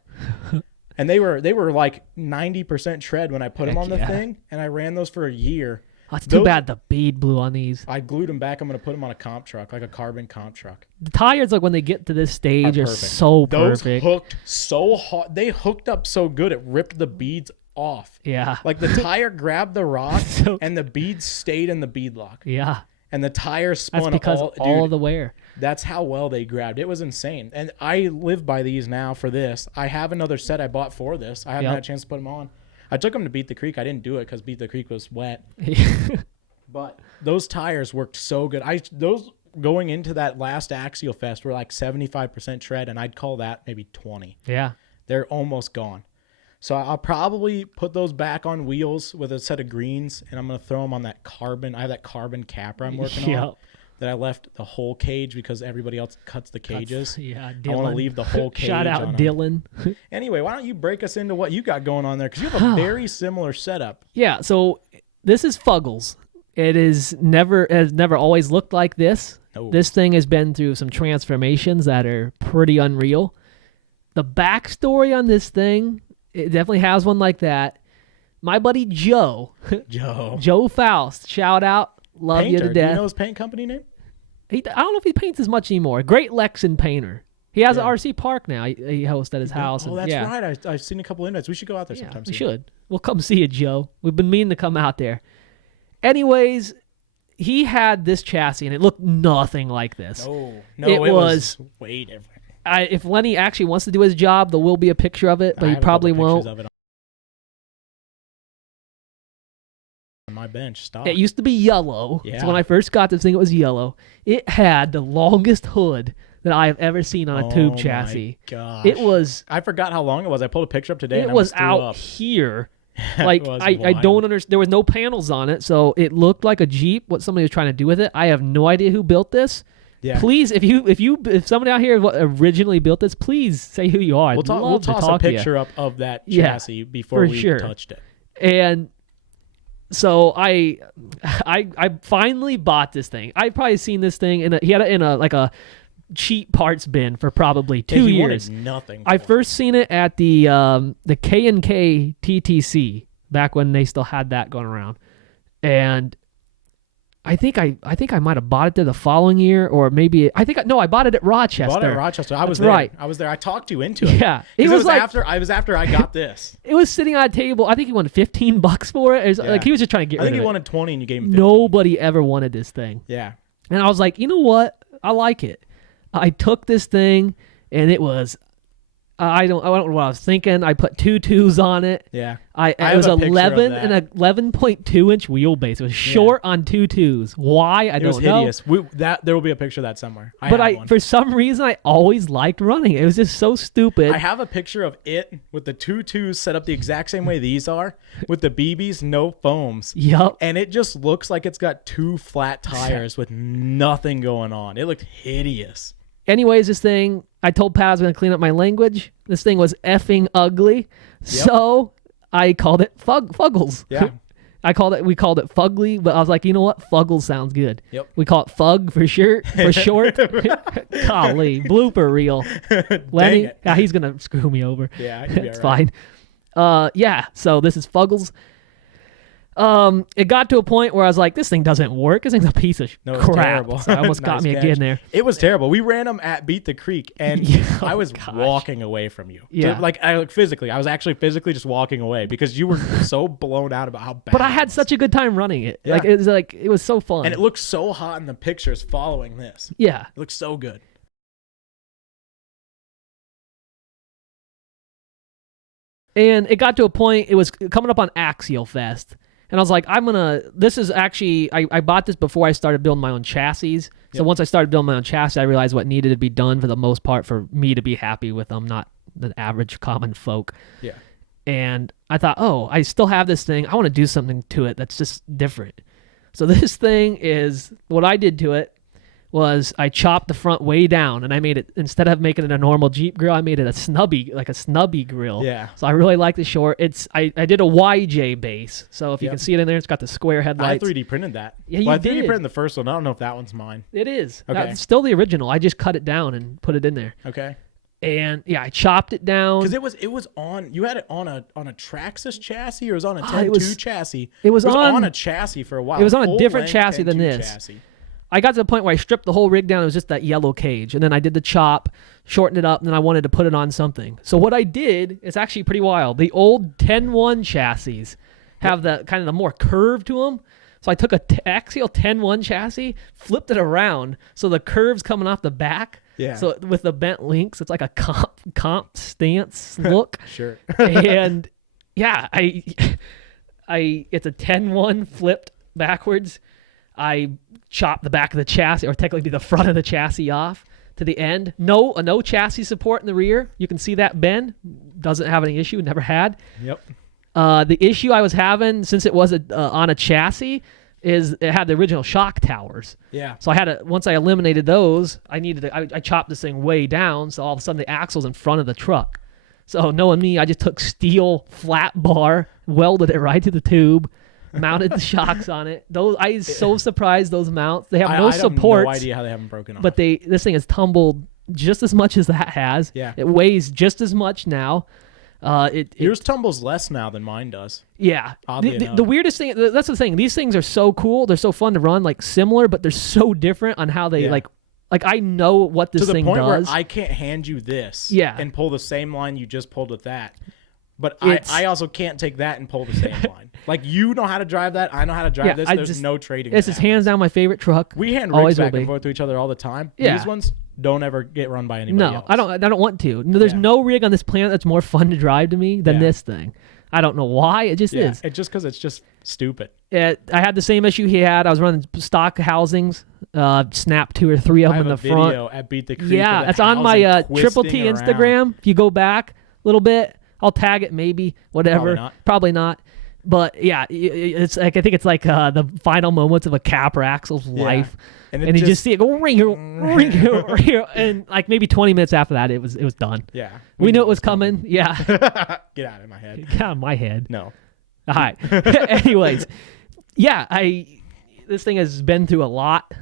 and they were like 90% tread when I put them Heck on the yeah. thing, and I ran those for a year. Oh, it's too Those- bad the bead blew on these. I glued them back. I'm gonna put them on a comp truck, like a carbon comp truck. The tires, like when they get to this stage, are Perfect. so Those perfect. hooked so hard. They hooked up so good it ripped the beads off. Yeah. Like the tire grabbed the rock So- and the beads stayed in the bead lock. Yeah. And the tire spun That's because all dude, the wear. that's how well they grabbed. It was insane. And I live by these now for this. I have another set I bought for this. I haven't Yep. had a chance to put them on. I took them to Beat the Creek. I didn't do it because Beat the Creek was wet. But those tires worked so good. Those going into that last Axial Fest were like 75% tread, and I'd call that maybe 20. Yeah. They're almost gone. So I'll probably put those back on wheels with a set of greens, and I'm going to throw them on that carbon. I have that carbon capper I'm working on Yep. that I left the whole cage because everybody else cuts the cages. Yeah. I want Dylan. to leave the whole cage Shout out on 'em. Dylan. Anyway, why don't you break us into what you got going on there? Because you have a very similar setup. Yeah. So this is Fuggles. It has never always looked like this. No. This thing has been through some transformations that are pretty unreal. The backstory on this thing, it definitely has one like that. My buddy Joe, Joe. Joe Faust, shout out, love you Painter. to Do you death. know his paint company name? I don't know if he paints as much anymore. Great Lexan painter. He has Yeah. an RC Park now. He hosts at his house. Oh, and, that's yeah. right. I've seen a couple invites. We should go out there Yeah, sometime we soon. should. We'll come see you, Joe. We've been meaning to come out there. Anyways, he had this chassis, and it looked nothing like this. No, it was way different. If Lenny actually wants to do his job, there will be a picture of it, but he probably won't. Of it on my bench. Stop. It used to be yellow. Yeah. So when I first got this thing, it was yellow. It had the longest hood that I have ever seen on a tube chassis. Gosh. It was. I forgot how long it was. I pulled a picture up today. It and was I almost out threw here. up. Like I don't understand. There was no panels on it, so it looked like a Jeep. What somebody was trying to do with it, I have no idea who built this. Yeah. Please, if somebody out here originally built this, please say who you are. We'll toss a picture up of that chassis before we touched it. And so I finally bought this thing. I've probably seen this thing he had it in a cheap parts bin for probably 2 years. Wanted nothing. I first seen it at the K&K TTC back when they still had that going around, and I think I might have bought it there the following year, or maybe I bought it at Rochester. Bought it at Rochester. I was there. Right. I was there. I talked you into it. Yeah, it was after I got this. It was sitting on a table. I think he wanted $15 for it. Like he was just trying to get rid of it. I think he wanted 20 and you gave him 50. Nobody ever wanted this thing. Yeah. And I was like, you know what? I like it. I took this thing, and it was, I don't know what I was thinking. I put 2 2s on it. Yeah. It was 11 and a 11.2 inch wheelbase. It was short on 2 2s. Why? I don't know. It was hideous. There will be a picture of that somewhere. For some reason, I always liked running it. It was just so stupid. I have a picture of it with the 2 2s set up the exact same way these are, with the BBs, no foams. Yep. And it just looks like it's got 2 flat tires with nothing going on. It looked hideous. Anyways, this thing, I told Pat I was going to clean up my language. This thing was effing ugly. Yep. So I called it Fuggles. Yeah. We called it Fugly, but I was like, you know what? Fuggles sounds good. Yep. We call it Fug for short. Golly, blooper reel. Lenny, he's going to screw me over. Yeah, it's fine. So this is Fuggles. It got to a point where I was like, this thing doesn't work. This thing's a piece of crap. Terrible. So I almost got me again there. It was terrible. We ran them at Beat the Creek, and I was walking away from you. Yeah. Physically. I was actually physically just walking away because you were so blown out about how bad. But I had such a good time running it. Yeah. It was so fun. And it looked so hot in the pictures following this. Yeah. It looked so good. And it got to a point, it was coming up on Axial Fest. And I was like, this is actually, I bought this before I started building my own chassis. So once I started building my own chassis, I realized what needed to be done for the most part for me to be happy with them, not the average common folk. Yeah. And I thought, I still have this thing. I want to do something to it that's just different. So this thing is, what I did to it was I chopped the front way down, and I made it, instead of making it a normal Jeep grill, I made it a snubby grill. Yeah. So I really like the short. I did a YJ base. So if you can see it in there, it's got the square headlights. I 3D printed that. Yeah, you did. I 3D printed the first one. I don't know if that one's mine. It is. Okay. That's still the original. I just cut it down and put it in there. Okay. And I chopped it down. Because it was on, you had it on a Traxxas chassis, or it was on a 10.2 chassis? It was on a chassis for a while. It was on a different chassis than this. Chassis. I got to the point where I stripped the whole rig down. It was just that yellow cage. And then I did the chop, shortened it up, and then I wanted to put it on something. So what I did, it's actually pretty wild. The old 10.1 chassis have the kind of the more curve to them. So I took a axial 10.1 chassis, flipped it around, so the curve's coming off the back. Yeah. So with the bent links, it's like a comp stance look. Sure. And it's a 10.1 flipped backwards. I chopped the back of the chassis, or technically the front of the chassis off to the end. No chassis support in the rear. You can see that bend. Doesn't have any issue. Never had. Yep. The issue I was having, since it was on a chassis, is it had the original shock towers. Yeah. So once I eliminated those, I chopped this thing way down, so all of a sudden the axle's in front of the truck. So knowing me, I just took steel flat bar, welded it right to the tube, mounted the shocks on it. I was so surprised those mounts. They have no supports. I have no idea how they haven't broken off. But this thing has tumbled just as much as that has. Yeah. It weighs just as much now. Yours tumbles less now than mine does. Yeah. Oddly enough. The weirdest thing, that's the thing. These things are so cool. They're so fun to run, like similar, but they're so different on how they like I know what this thing does. To the point where I can't hand you this and pull the same line you just pulled with that. But I also can't take that and pull the same line. Like, you know how to drive that. I know how to drive this. There's no trading. This is hands down my favorite truck. We hand always rigs back and forth to each other all the time. Yeah. These ones don't ever get run by anybody else. I don't want to. No, there's no rig on this planet that's more fun to drive to me than this thing. I don't know why. It just is. It's just because it's just stupid. I had the same issue he had. I was running stock housings, snapped 2 or 3 of them in the front. I have a video at Beat the Creek. Yeah, it's on my Triple T Instagram. If you go back a little bit, I'll tag it maybe, whatever. Probably not. But yeah, it's like, I think it's like the final moments of a capper axle's life. And you just see it go ring, and like maybe 20 minutes after that, it was done. Yeah, we knew it was coming. Yeah, get out of my head. Get out of my head. No. All right. Anyways, yeah, this thing has been through a lot,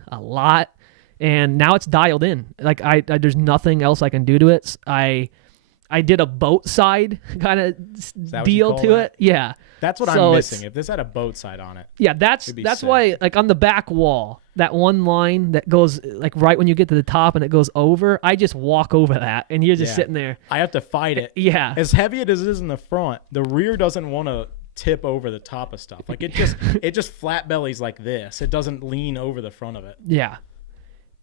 and now it's dialed in. Like I there's nothing else I can do to it. I did a boat side kind of deal to it. Yeah. That's what I'm missing. If this had a boat side on it. Yeah, that's why, like, on the back wall, that one line that goes like right when you get to the top and it goes over, I just walk over that and you're just sitting there. I have to fight it. Yeah. As heavy as it is in the front, the rear doesn't want to tip over the top of stuff. Like, it just flat bellies like this. It doesn't lean over the front of it. Yeah.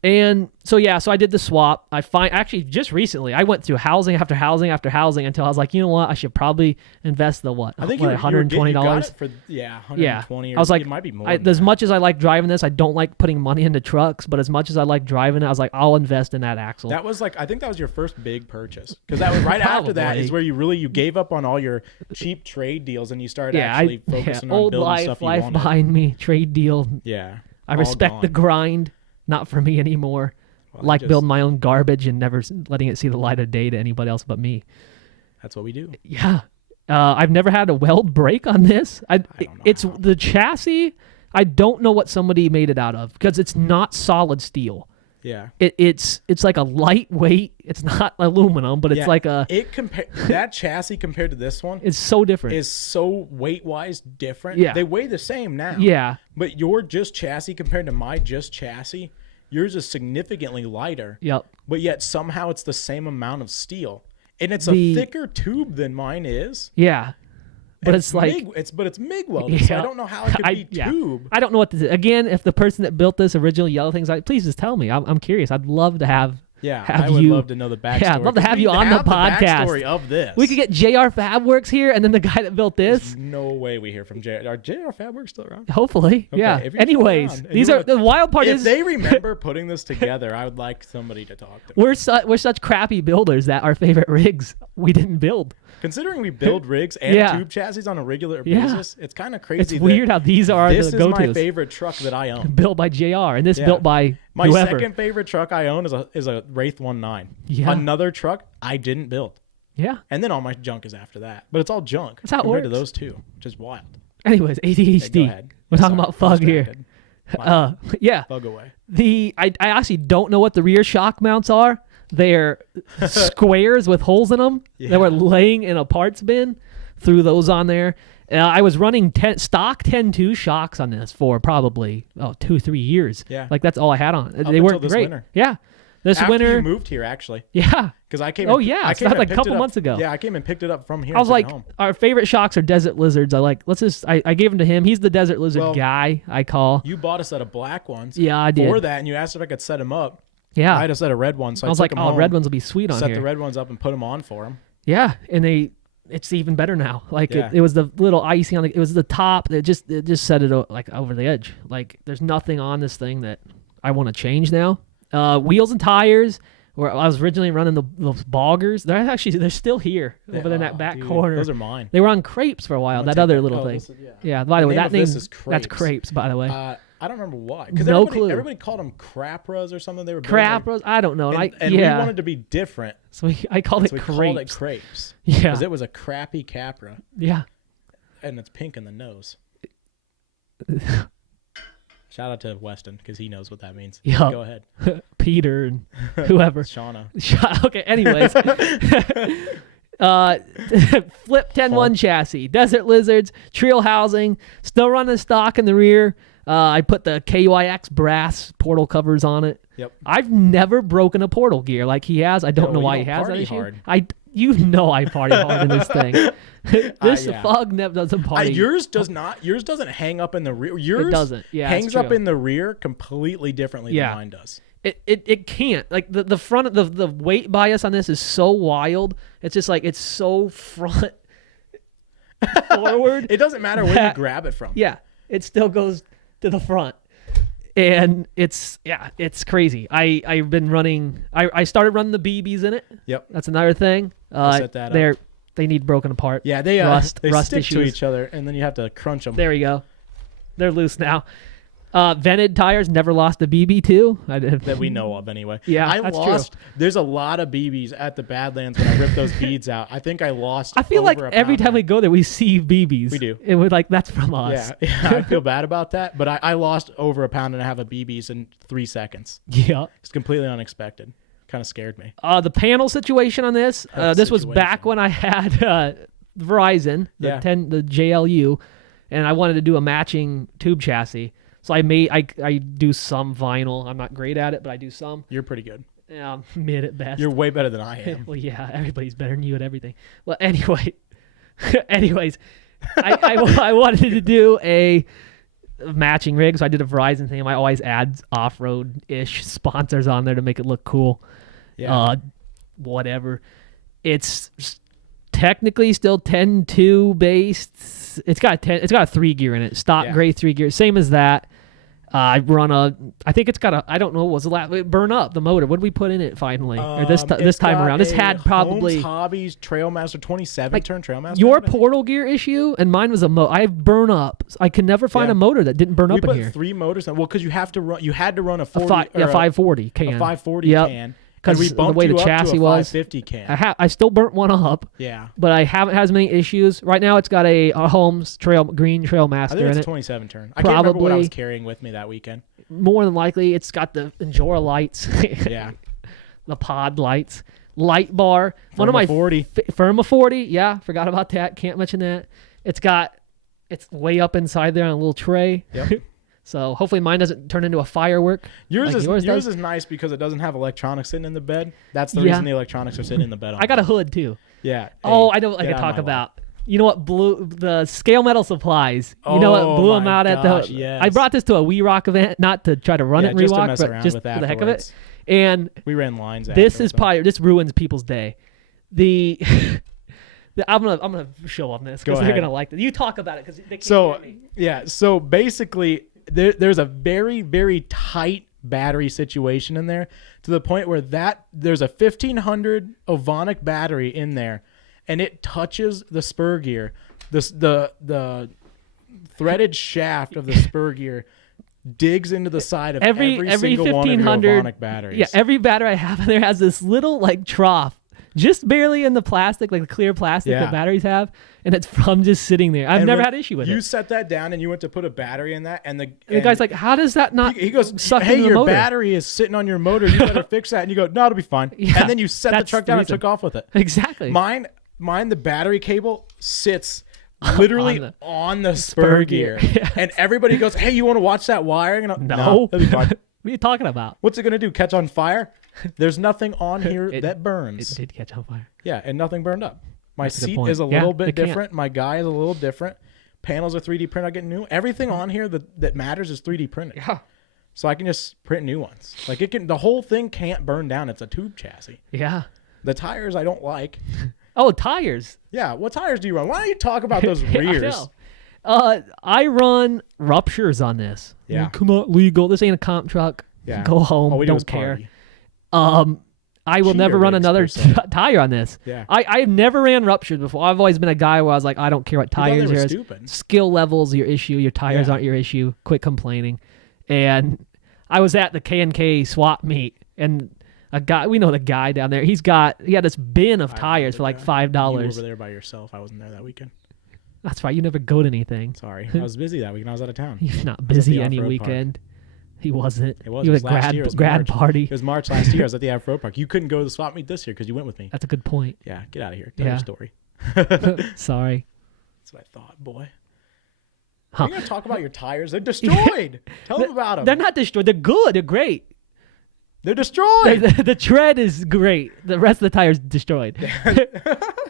And so I did the swap. Actually just recently I went through housing after housing after housing until I was like, you know what, I should probably invest the I think $120. You got it for $120. I was like, it might be more. As much as I like driving this, I don't like putting money into trucks. But as much as I like driving it, I was like, I'll invest in that axle. That was like, I think that was your first big purchase, because that was right after that is where you gave up on all your cheap trade deals and you started actually focusing on building stuff you wanted. Old life behind me, trade deal. Yeah, I respect the grind. Not for me anymore. Well, building my own garbage and never letting it see the light of day to anybody else but me. That's what we do. Yeah. I've never had a weld break on this. It's the chassis. I don't know what somebody made it out of, because it's not solid steel. Yeah. It's like a lightweight. It's not aluminum, but it's like a. That chassis compared to this one. It's so different. Is so weight-wise different. Yeah. They weigh the same now. Yeah. But your just chassis compared to my just chassis, yours is significantly lighter. Yep. But yet somehow it's the same amount of steel. And it's a thicker tube than mine is. Yeah. But it's like it's MIG welded, so I don't know how it could be tube. I don't know what to do. Again, if the person that built this original yellow thing's like, please just tell me. I'm curious. I'd love to have. Yeah, I would love to know the backstory. Yeah, I'd love to have you on the podcast. Backstory of this. We could get JR Fabworks here, and then the guy that built this. There's no way we hear from JR. Are JR Fabworks still around? Hopefully, okay, yeah. Anyways, these are the wild part. If they remember putting this together, I would like somebody to talk to. We're such crappy builders that our favorite rigs we didn't build. Considering we build rigs and tube chassis on a regular basis, it's kind of crazy. It's weird how these are the go-tos. This is my favorite truck that I own. Built by JR, and this built by my whoever. second favorite truck I own is a Wraith 1.9. Yeah. Another truck I didn't build. Yeah. And then all my junk is after that. But it's all junk compared to those two, which is wild. Anyways, ADHD. Go ahead. We're talking about Fug here. Yeah. Fug away. I actually don't know what the rear shock mounts are. They're squares with holes in them that were laying in a parts bin. Threw those on there. I was running stock 10.2 shocks on this for probably 2-3 years. Yeah, like that's all I had on it. They weren't great. Winter. Yeah, this After winter you moved here actually. Yeah, because I came. Oh yeah, I came like a couple months ago. Yeah, I came and picked it up from here. I was like, our favorite shocks are Desert Lizards. I gave them to him. He's the Desert Lizard guy. I call. You bought a set of black ones. Yeah, I did. For that, and you asked if I could set them up. Yeah, I had a set of red ones. So I was like, red ones will be sweet on here. Set the red ones up and put them on for him. Yeah, and it's even better now. Like it was the little icing on it was the top that just set it like over the edge. Like there's nothing on this thing that I want to change now. Wheels and tires. Where I was originally running those boggers. They're still here over in that back corner. Those are mine. They were on Crepes for a while. That other little thing. Yeah. By the way, that name is Crepes. That's Crepes. By the way. I don't remember why. Because everybody called them Crapras or something. They were Crapras. I don't know. And we wanted to be different. So I called it Crepes. Called it Crepes. Yeah. Because it was a crappy Capra. Yeah. And it's pink in the nose. Shout out to Weston because he knows what that means. Yeah. Go ahead. Peter and whoever. Shauna. Okay. Anyways. Flip 10-1 chassis, Desert Lizards, Trio housing, still running stock in the rear. I put the KYX brass portal covers on it. Yep. I've never broken a portal gear like he has. I don't know why he has that issue. You know I party hard in this thing. This Yeah. Fug never doesn't party. Yours does not. Yours doesn't hang up in the rear. Yours It doesn't. Yeah, hangs it's up true. in the rear completely differently Yeah. than mine does. It can't. Like the front the weight bias on this is so wild. It's just like it's so front forward. It doesn't matter where you grab it from. Yeah, it still goes to the front. And it's crazy. I've been running. I started running the BBs in it. Yep. That's another thing. Set that up. They need broken apart. Yeah, they rust stick issues to each other, and then you have to crunch them. There we go. They're loose now. Vented tires never lost a BB too. That we know of anyway. Yeah, I that's lost. true. There's a lot of BBs at the Badlands when I ripped those beads out. I think I lost. I feel like over a every pound time we go there, we see BBs. We do. It would like that's from us. Yeah, I feel bad about that, but I lost over a pound and a half of BBs in 3 seconds. Yeah. It's completely unexpected. Kind of scared me. The panel situation on this. This was back when I had Verizon, the Yeah. the JLU, and I wanted to do a matching tube chassis. So I do some vinyl. I'm not great at it, but I do some. You're pretty good. Yeah, mid at best. You're way better than I am. Well, yeah, everybody's better than you at everything. Well, anyway, I wanted to do a matching rig, so I did a Verizon thing. I always add off-road-ish sponsors on there to make it look cool. Yeah. Whatever. It's technically still 10.2 based. It's got a 3 gear in it. Stock gray 3 gear, same as that. I think it's got a, I don't know what was the last, it burned up the motor. What did we put in it finally? Or this time around? This had probably Holmes Hobbies Trailmaster 27 turn Trailmaster. your portal gear issue, and mine was a I burn up. I could never find a motor that didn't burn up in We here. put 3 motors in. Well, because you had to run a 40 540 can. a 540 Yep. can. Because we the bumped way the you up chassis to a was, 550 can. I still burnt one up. Yeah. But I haven't had as many issues. Right now, it's got a Holmes green Trailmaster I think in it's a it. 27 turn. I can't remember what I was Probably. carrying with me that weekend. More than likely, it's got the Endura lights. Yeah. The pod lights. Light bar. One of my 40. Firma 40. Yeah, forgot about that. Can't mention that. It's way up inside there on a little tray. Yep. So hopefully mine doesn't turn into a firework. Yours like is does. is nice because it doesn't have electronics sitting in the bed. That's the reason the electronics are sitting in the bed. I got a hood too. Yeah. Oh, Hey, I know. I get could out of talk my way. about. You know what blew the Scale Metal Supplies? You know what Oh blew them my out at gosh, the. yes. I brought this to a We Rock event, not to try to run it in just to Rewalk, mess but around just with for the heck of it. afterwards. And We ran lines. this is afterwards, probably this ruins people's day. I'm gonna show them this because Go they're ahead. gonna like this. You talk about it because they can't So hear me. yeah, so basically there's a very, very tight battery situation in there to the point where there's a 1500 Ovonic battery in there, and it touches the spur gear. The threaded shaft of the spur gear digs into the side of every single one of your 1500 Ovonic batteries. Yeah, every battery I have in there has this little like trough, just barely in the plastic, like the clear plastic that batteries have, and it's from just sitting there. I've never had issue with it. You set that down and you went to put a battery in that, and the guy's like, "How does that not?" He goes, suck "Hey, into the your motor?" battery is sitting on your motor. You better fix that." And you go, "No, it'll be fine." Yeah, and then you set the that's truck the down and reason. took off with it. Exactly. Mine, the battery cable sits literally on the spur spur gear, gear. Yes. and everybody goes, "Hey, you want to watch that wiring?" And I'm, No. no, that'll be fine. What are you talking about? What's it gonna do? Catch on fire? There's nothing on here that burns. It did catch on fire. Yeah, and nothing burned up. My That's a good seat point. is a Yeah, little it bit can't. different. My guy is a little different. Panels are 3D printed. I get new. Everything on here that matters is 3D printed. Yeah. So I can just print new ones. Like the whole thing can't burn down. It's a tube chassis. Yeah. The tires I don't like. Oh, tires. Yeah, what tires do you run? Why don't you talk about those I rears? know. I run ruptures on this. Yeah. Come on, legal. This ain't a comp truck. Yeah. Go home. All we do is Don't care. party. I will Cheater never run rigs, another per se. tire on this. Yeah. I've never ran ruptured before. I've always been a guy where I was like, I don't care what thought they tires were are. stupid. Skill level's your issue. Your tires Yeah. aren't your issue. Quit complaining. And I was at the K&K swap meet, and a guy, we know the guy down there. He had this bin of tires for like $5. You were over there by yourself. I wasn't there that weekend. That's right. You never go to anything. Sorry. I was busy that weekend. I was out of town. He's not at busy the any off-road weekend. He wasn't. It was. He It was was at last year. It was grad March. party. It was March last year. I was at the off-road park. You couldn't go to the swap meet this year because you went with me. That's a good point. Yeah, get out of here. Tell Yeah. your story. Sorry. That's what I thought, boy. Huh. You're going to talk about your tires? They're destroyed. Tell them about them. They're not destroyed. They're good. They're great. They're destroyed. The tread is great. The rest of the tire's destroyed.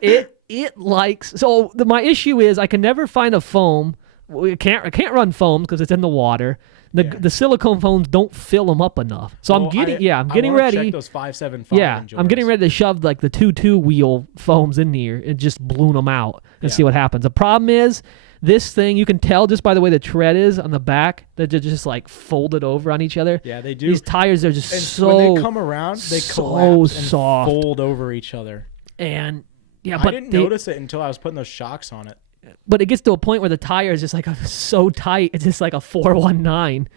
It likes. So my issue is I can never find a foam. I can't run foams because it's in the water. The silicone foams don't fill them up enough. So I'm getting ready. Check those 575. Yeah, I'm getting ready to shove like the 2.2 wheel foams in here and just balloon them out and see what happens. The problem is this thing, you can tell just by the way the tread is on the back that they're just like folded over on each other. Yeah, they do. These tires are just when they come around, they collapse and soft. fold over each other. And I didn't notice it until I was putting those shocks on it. But it gets to a point where the tire is just like so tight. It's just like a 419.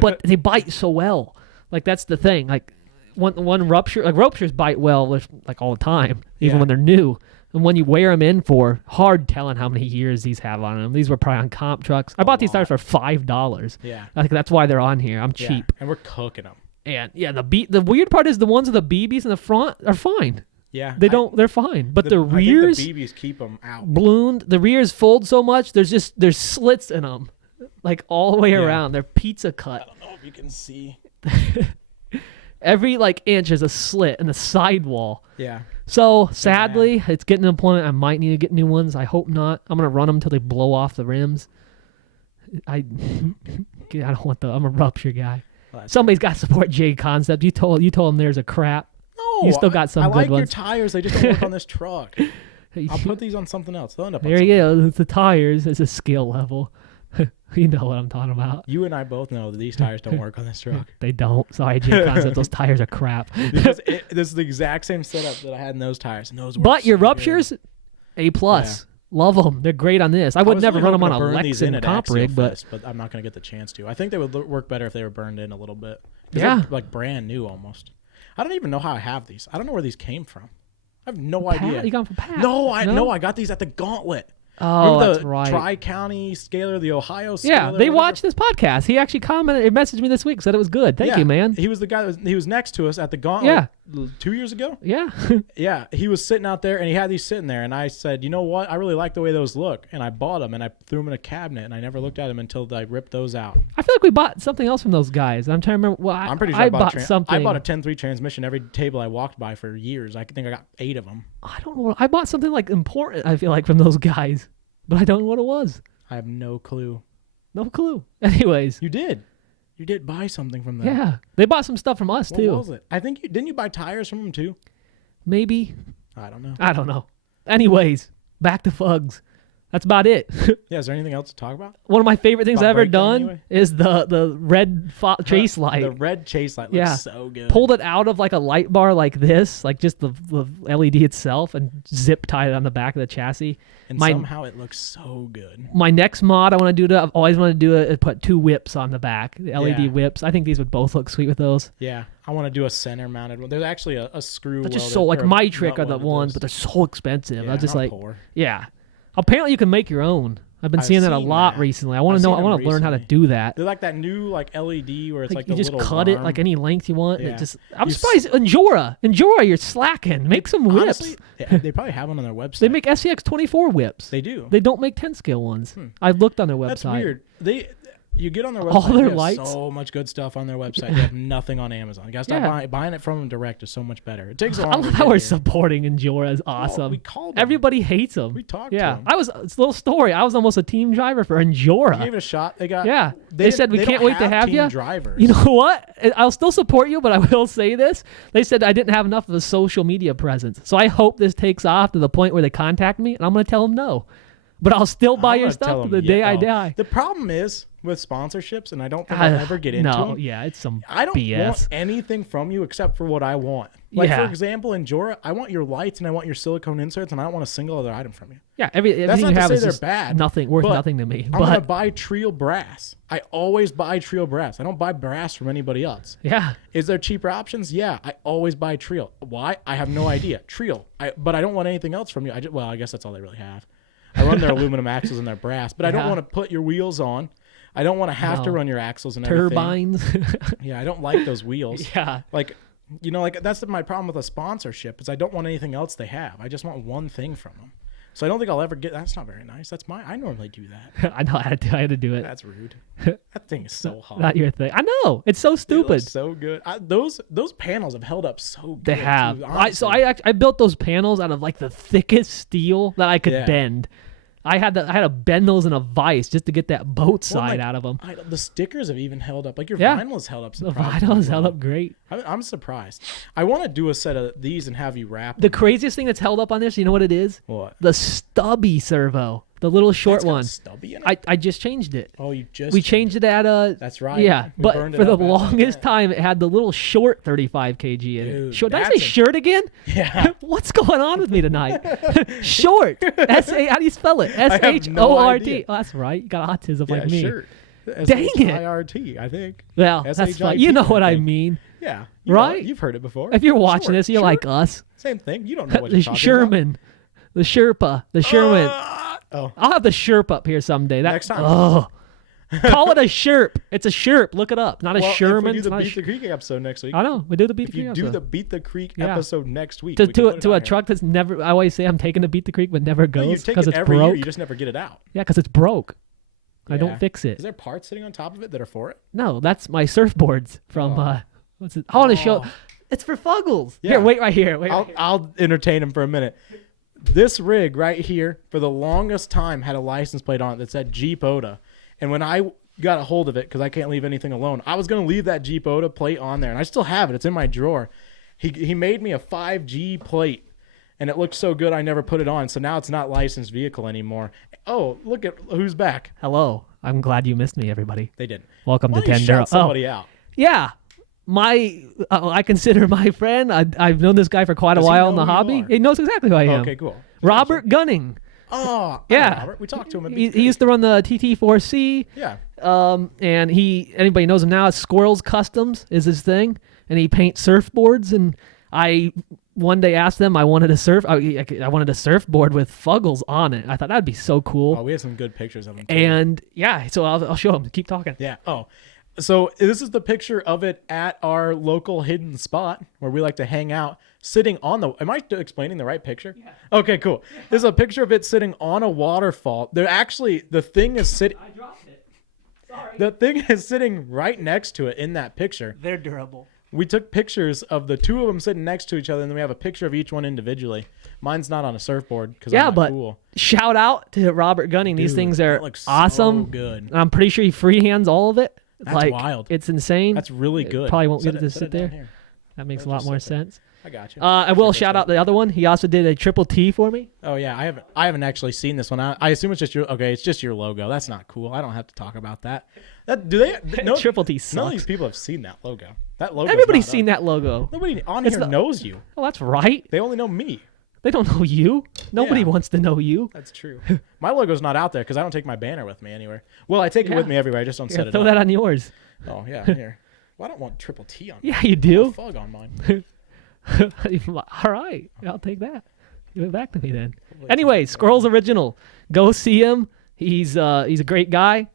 But they bite so well. Like that's the thing. Like one rupture, like ruptures bite well like all the time, even when they're new. And when you wear them in for, hard telling how many years these have on them. These were probably on comp trucks. I bought these tires for $5. Yeah. I think that's why they're on here. I'm cheap. And we're cooking them. And the weird part is the ones with the BBs in the front are fine. Yeah. They're fine. But the rears, I think the BBs keep them out. Ballooned. The rears fold so much, there's slits in them. Like all the way around. They're pizza cut. I don't know if you can see. Every like inch is a slit in the sidewall. Yeah. So sadly, it's getting to a point I might need to get new ones. I hope not. I'm gonna run them until they blow off the rims. I don't want I'm a rupture guy. Well, somebody's got to support J Concept. You told him there's a crap. No, you still got some good ones. I like your ones. tires. They just don't work on this truck. I'll put these on something else. They'll end up on there you go. It's the tires. It's a skill level. You know what I'm talking about. You and I both know that these tires don't work on this truck. They don't. Sorry, J Concept. Those tires are crap. Because this is the exact same setup that I had in those tires. And those but your ruptures, A+. Yeah. Love them. They're great on this. I would never run them on a Lexan comp rig, but I'm not going to get the chance to. I think they would work better if they were burned in a little bit. Yeah. Like brand new almost. I don't even know how I have these. I don't know where these came from. I have no idea. You got them from Pat? No, I got these at the Gauntlet. Oh, remember that's right. Tri-County Scaler, the Ohio Scaler? Yeah, they watched this podcast. He actually commented, he messaged me this week, said it was good. Thank you, man. He was the guy he was next to us at the Gauntlet 2 years ago. Yeah. Yeah, he was sitting out there, and he had these sitting there, and I said, you know what? I really like the way those look, and I bought them, and I threw them in a cabinet, and I never looked at them until I ripped those out. I feel like we bought something else from those guys. I'm trying to remember. Well, I'm pretty sure I bought something. I bought a 10.3 transmission every table I walked by for years. I think I got 8 of them. I don't know. I bought something like important, I feel like, from those guys. But I don't know what it was. I have no clue. No clue. Anyways. You did buy something from them. Yeah. They bought some stuff from us, too. What was it? I think didn't you buy tires from them, too? Maybe. I don't know. Anyways, back to Fugs. That's about it. Yeah, is there anything else to talk about? One of my favorite things I've ever done is the red chase light. The red chase light looks so good. Pulled it out of like a light bar like this, like just the LED itself, and zip tied it on the back of the chassis. And somehow it looks so good. My next mod I've always wanted to do it, is put 2 whips on the back, the LED whips. I think these would both look sweet with those. Yeah, I want to do a center mounted one. There's actually a screw. They're just so like my trick are the ones, but they're so expensive. Yeah, I was just like, poor. Yeah. Apparently you can make your own. I've been seeing that a lot recently. I want to learn how to do that. They're like that new LED where it's like you the just little cut arm. it like any length you want. Yeah. I'm surprised. Endura, you're slacking. Make some whips. Honestly, they probably have one on their website. They make SCX 24 whips. They do. They don't make 10 scale ones. I looked on their website. That's weird. You get on their website. All their they have lights. So much good stuff on their website. They have nothing on Amazon. You gotta stop buying it from them direct is so much better. It takes a long. I love how we're supporting Endura. Is awesome. We called them. Everybody hates them. We talked to them. It's a little story. I was almost a team driver for Endura. You gave it a shot. They got. Yeah. They said we can't wait to have you. Drivers. You know what? I'll still support you, but I will say this. They said I didn't have enough of a social media presence. So I hope this takes off to the point where they contact me, and I'm going to tell them no. But I'll still buy your stuff to the day I die. The problem is with sponsorships, and I don't think I'll ever get into them. It's some I don't BS. want anything from you except for what I want. Like, for example, Endura, I want your lights and I want your silicone inserts, and I don't want a single other item from you. Yeah, everything That's not you to have say is they're just bad, worth nothing to me. I'm going to buy Trio brass. I always buy Trio brass. I don't buy brass from anybody else. Yeah. Is there cheaper options? Yeah, I always buy Trio. Why? I have no idea. Trio. But I don't want anything else from you. I guess that's all they really have. I run their aluminum axles and their brass, but I don't want to put your wheels on. I don't want to have to run your axles and turbines. Yeah, I don't like those wheels. Yeah. Like, that's my problem with a sponsorship is I don't want anything else they have. I just want one thing from them. So I don't think I'll ever get. That's not very nice. I normally do that. I know I had to do it. That's rude. That thing is so hot. Not your thing. I know. It's so It stupid. looks so good. Those panels have held up so good. They have. Too, I built those panels out of like the thickest steel that I could bend. I had to bend those in a vise just to get that boat side out of them. The stickers have even held up. Like your vinyl has held up. The vinyl has held up great. I'm surprised. I want to do a set of these and have you wrap The them. craziest thing that's held up on this, you know what it is? What? The stubby servo, the little short That's got one. Stubby in it? I just changed it. Oh, you just. We changed it at a. That's right. Yeah, We but burned it for the up after longest that. time, it had the little short 35 kg in it. Dude, Short. Did I say that's shirt again? Yeah. What's going on with me tonight? Short. S-A. How do you spell it? have S-H-O-R-T. no idea. Oh, that's right. You got autism Yeah, like me. sure. Dang it. S-H-I-R-T, I think. Well, that's fine. S-H-I-T, You know what I think. mean. Yeah. Right? You've heard it before. If you're watching Short. this, you're Sure. like us. Same thing. You don't know what The you're talking Sherman. The Sherpa. The Sherman. about. Oh. I'll have the Sherp up here someday. Next time. Oh. Call it a Sherp. It's a Sherp. Look it up. Not a Well, Sherman. if we It's do the not a Beat the Creek episode next week. I know. We do the Beat If the Creek you do episode. the Beat the Creek Yeah. episode next week. to we can put it to on a here. truck that's never. I always say I'm taking to Beat the Creek, but never No, you goes take because it it's every broke. year. You just never get it out. Yeah, because it's broke. I Yeah. don't fix Is it. there parts sitting on top of it that are for it? No, that's my surfboards from. What's it? I want to show. Oh. It's for Fuggles. Yeah. Here, wait right here. Wait. Right here. I'll entertain him for a minute. This rig right here, for the longest time, had a license plate on it that said Jeep Oda. And when I got a hold of it, because I can't leave anything alone, I was going to leave that Jeep Oda plate on there. And I still have it. It's in my drawer. He made me a 5G plate. And it looked so good, I never put it on. So now it's not licensed vehicle anymore. Oh, look at who's back. Hello. I'm glad you missed me, everybody. They didn't. Welcome Why to don't you 10 shout somebody out? Yeah. I consider my friend. I've known this guy for quite a Does he while in know the who you hobby. are? He knows exactly who I am. Okay, cool. Robert Gunning. Oh, Yeah. Robert. We talked to him. At He Beat the used to run the TT4C. Yeah. And anybody knows him now, it's Squirrels Customs is his thing. And he paints surfboards. And I one day asked them, I wanted a surfboard with Fuggles on it. I thought that'd be so cool. Oh, we have some good pictures of him, too. And yeah, so I'll show him. Keep talking. Yeah. Oh, so this is the picture of it at our local hidden spot where we like to hang out, sitting on the. Am I explaining the right picture? Yeah. Okay, cool. Yeah. There's a picture of it sitting on a waterfall. The thing is sitting. I dropped it. Sorry. The thing is sitting right next to it in that picture. They're durable. We took pictures of the two of them sitting next to each other, and then we have a picture of each one individually. Mine's not on a surfboard because I'm not cool. Shout out to Robert Gunning. These Dude, things are that looks awesome. so good. I'm pretty sure he freehands all of it. That's wild. It's insane. That's really good. Probably won't Set get it to set sit down there. here. That makes Or a lot just more sit there. sense. I got you. I will shout out the other one. He also did a Triple T for me. Oh yeah, I haven't actually seen this one. I assume it's just your It's just your logo. That's not cool. I don't have to talk about that. Do they? No, Triple T none of sucks. these people have seen that logo. That logo. Everybody's seen that logo. Nobody on It's here knows you. Oh, that's right. They only know me. They don't know you. Nobody Yeah. wants to know you. That's true. My logo's not out there because I don't take my banner with me anywhere. Well, I take it with me everywhere. I just don't set it Throw up. that on yours. Oh yeah, here. Well, I don't want Triple T on. Yeah, you do. Fug on mine. All right, I'll take that. Give it back to me then. Anyway, Squirrels Original. Go see him. He's a great guy.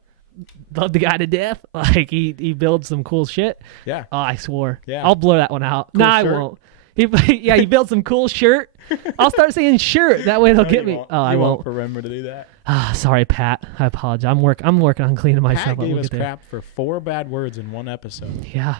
Love the guy to death. Like he builds some cool shit. Yeah. Oh, I swore. Yeah. I'll blur that one out. Cool Nah, shirt. I won't. He built some cool shirt. I'll start saying shirt. That way they'll No, get you me. won't. Oh, I You won't. remember to do that. Sorry, Pat. I apologize. I'm working on cleaning myself Pat up. gave We'll us get there. crap for 4 bad words in one episode. Yeah.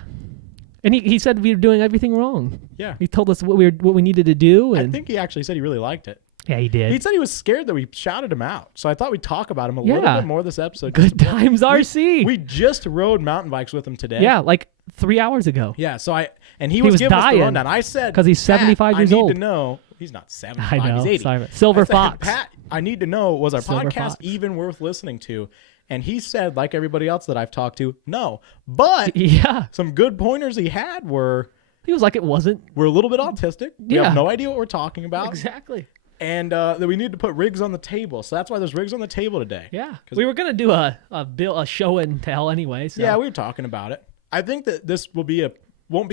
And he said we were doing everything wrong. Yeah. He told us what we needed to do. And I think he actually said he really liked it. yeah, he did. He said he was scared that we shouted him out. So I thought we'd talk about him a little Yeah. bit more this episode. Good times RC. We just rode mountain bikes with him today. Yeah, like 3 hours ago. Yeah. So he was giving us dying the rundown. I said 'cause he's 75 Pat, years I need old. to know. He's not 75. I know. He's 80. Sorry. Silver I said, Fox. Pat, I need to know, was our Silver podcast Fox. even worth listening to? And he said, like everybody else that I've talked to, no. But Yeah. some good pointers he had were He was like, it wasn't. we're a little bit autistic. We Yeah. have no idea what we're talking about. Exactly. And that we need to put rigs on the table. So that's why there's rigs on the table today. Yeah. We were going to do a show and tell anyway. So. Yeah, we were talking about it. I think that this won't be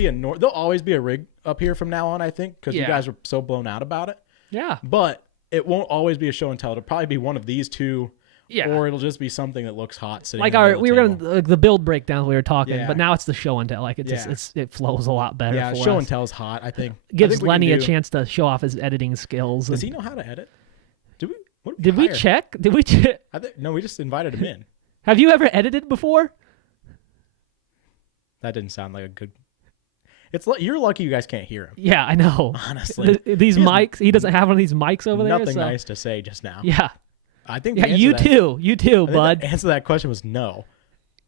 there'll always be a rig up here from now on, I think, because you Yeah. guys are so blown out about it. Yeah. But it won't always be a show and tell. It'll probably be one of these two. Yeah. Or it'll just be something that looks hot sitting Like in the middle we of were the going table. to the build breakdown we were talking, Yeah. but now it's the show and tell. Like it Yeah. it flows a lot better. Yeah, for show us. and tell's hot, I think. I Gives think we can Lenny a do- chance to show off his editing skills. Does he know how to edit? Did we check? Did we check? No, we just invited him in. Have you ever edited before? That didn't sound like a good. You're lucky you guys can't hear him. Yeah, I know. Honestly, these mics. He doesn't have one of these mics over there. Nothing nice to say just now. Yeah. I think. Yeah, you too. You too, bud. The answer to that question was no.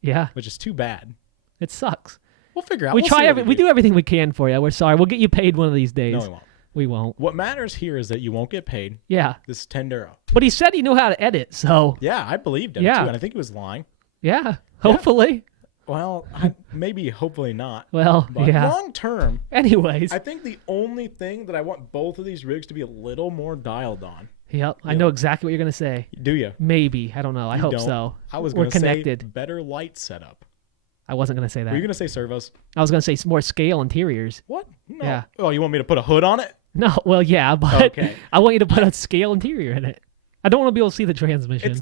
Yeah. Which is too bad. It sucks. We'll figure out. We try. We do everything we can for you. We're sorry. We'll get you paid one of these days. No, we won't. We won't. What matters here is that you won't get paid. Yeah. This is €10. But he said he knew how to edit, so. Yeah, I believed him too, and I think he was lying. Yeah. Hopefully. Well, maybe, hopefully not. Well, but yeah. long term. Anyways. I think the only thing that I want both of these rigs to be a little more dialed on. Yep. I know exactly what you're going to say. Do you? Maybe. I don't know. I hope so. I was going to say better light setup. I wasn't going to say that. Were you going to say servos? I was going to say more scale interiors. What? No. Yeah. Oh, you want me to put a hood on it? No. Well, yeah, but okay. I want you to put a scale interior in it. I don't want to be able to see the transmission.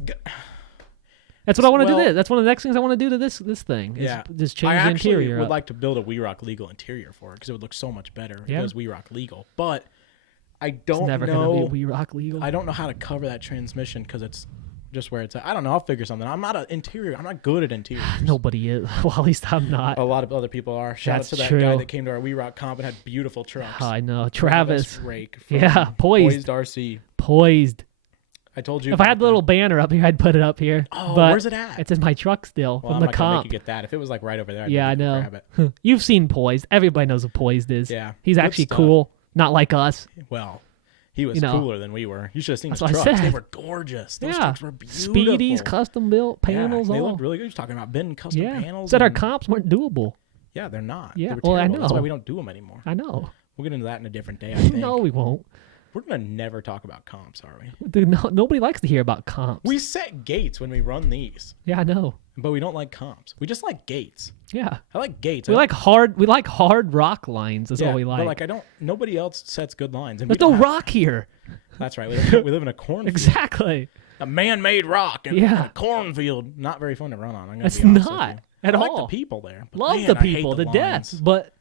That's what I want to do. That's one of the next things I want to do to this thing. Is just change the interior. I would like to build a We Rock legal interior for it because it would look so much better if it was We Rock legal. But I don't know. It's never going to be We Rock legal. I don't know how to cover that transmission because it's just where it's at. I don't know. I'll figure something. I'm not good at interiors. Nobody is. Well, at least I'm not. A lot of other people are. Shout out to that guy that came to our We Rock comp and had beautiful trucks. I know. Travis. Rake Poised RC. Poised. I told you. If I had the little banner up here, I'd put it up here. Oh, but where's it at? It's in my truck still from the comp. I'm not gonna make you get that. If it was like right over there, I know. Grab it. You've seen Poised. Everybody knows what Poised is. Yeah, he's actually cool. Not like us. Well, he was cooler than we were. You should have seen his trucks. They were gorgeous. Those trucks were beautiful. Speedies, custom built panels. They looked really good. You're talking about bin custom panels. Said our comps weren't doable. Yeah, they're not. Yeah, well, I know. That's why we don't do them anymore. I know. We'll get into that in a different day. I think. No, we won't. We're gonna never talk about comps, are we? Dude, nobody likes to hear about comps. We set gates when we run these. Yeah, I know. But we don't like comps. We just like gates. Yeah, I like gates. We like hard rock lines. That's all we like. But nobody else sets good lines. And there's no rock here. That's right. We live in a cornfield. Exactly. A man-made rock in a cornfield. Not very fun to run on. It's not at all. I like the people there. Love the people to death. But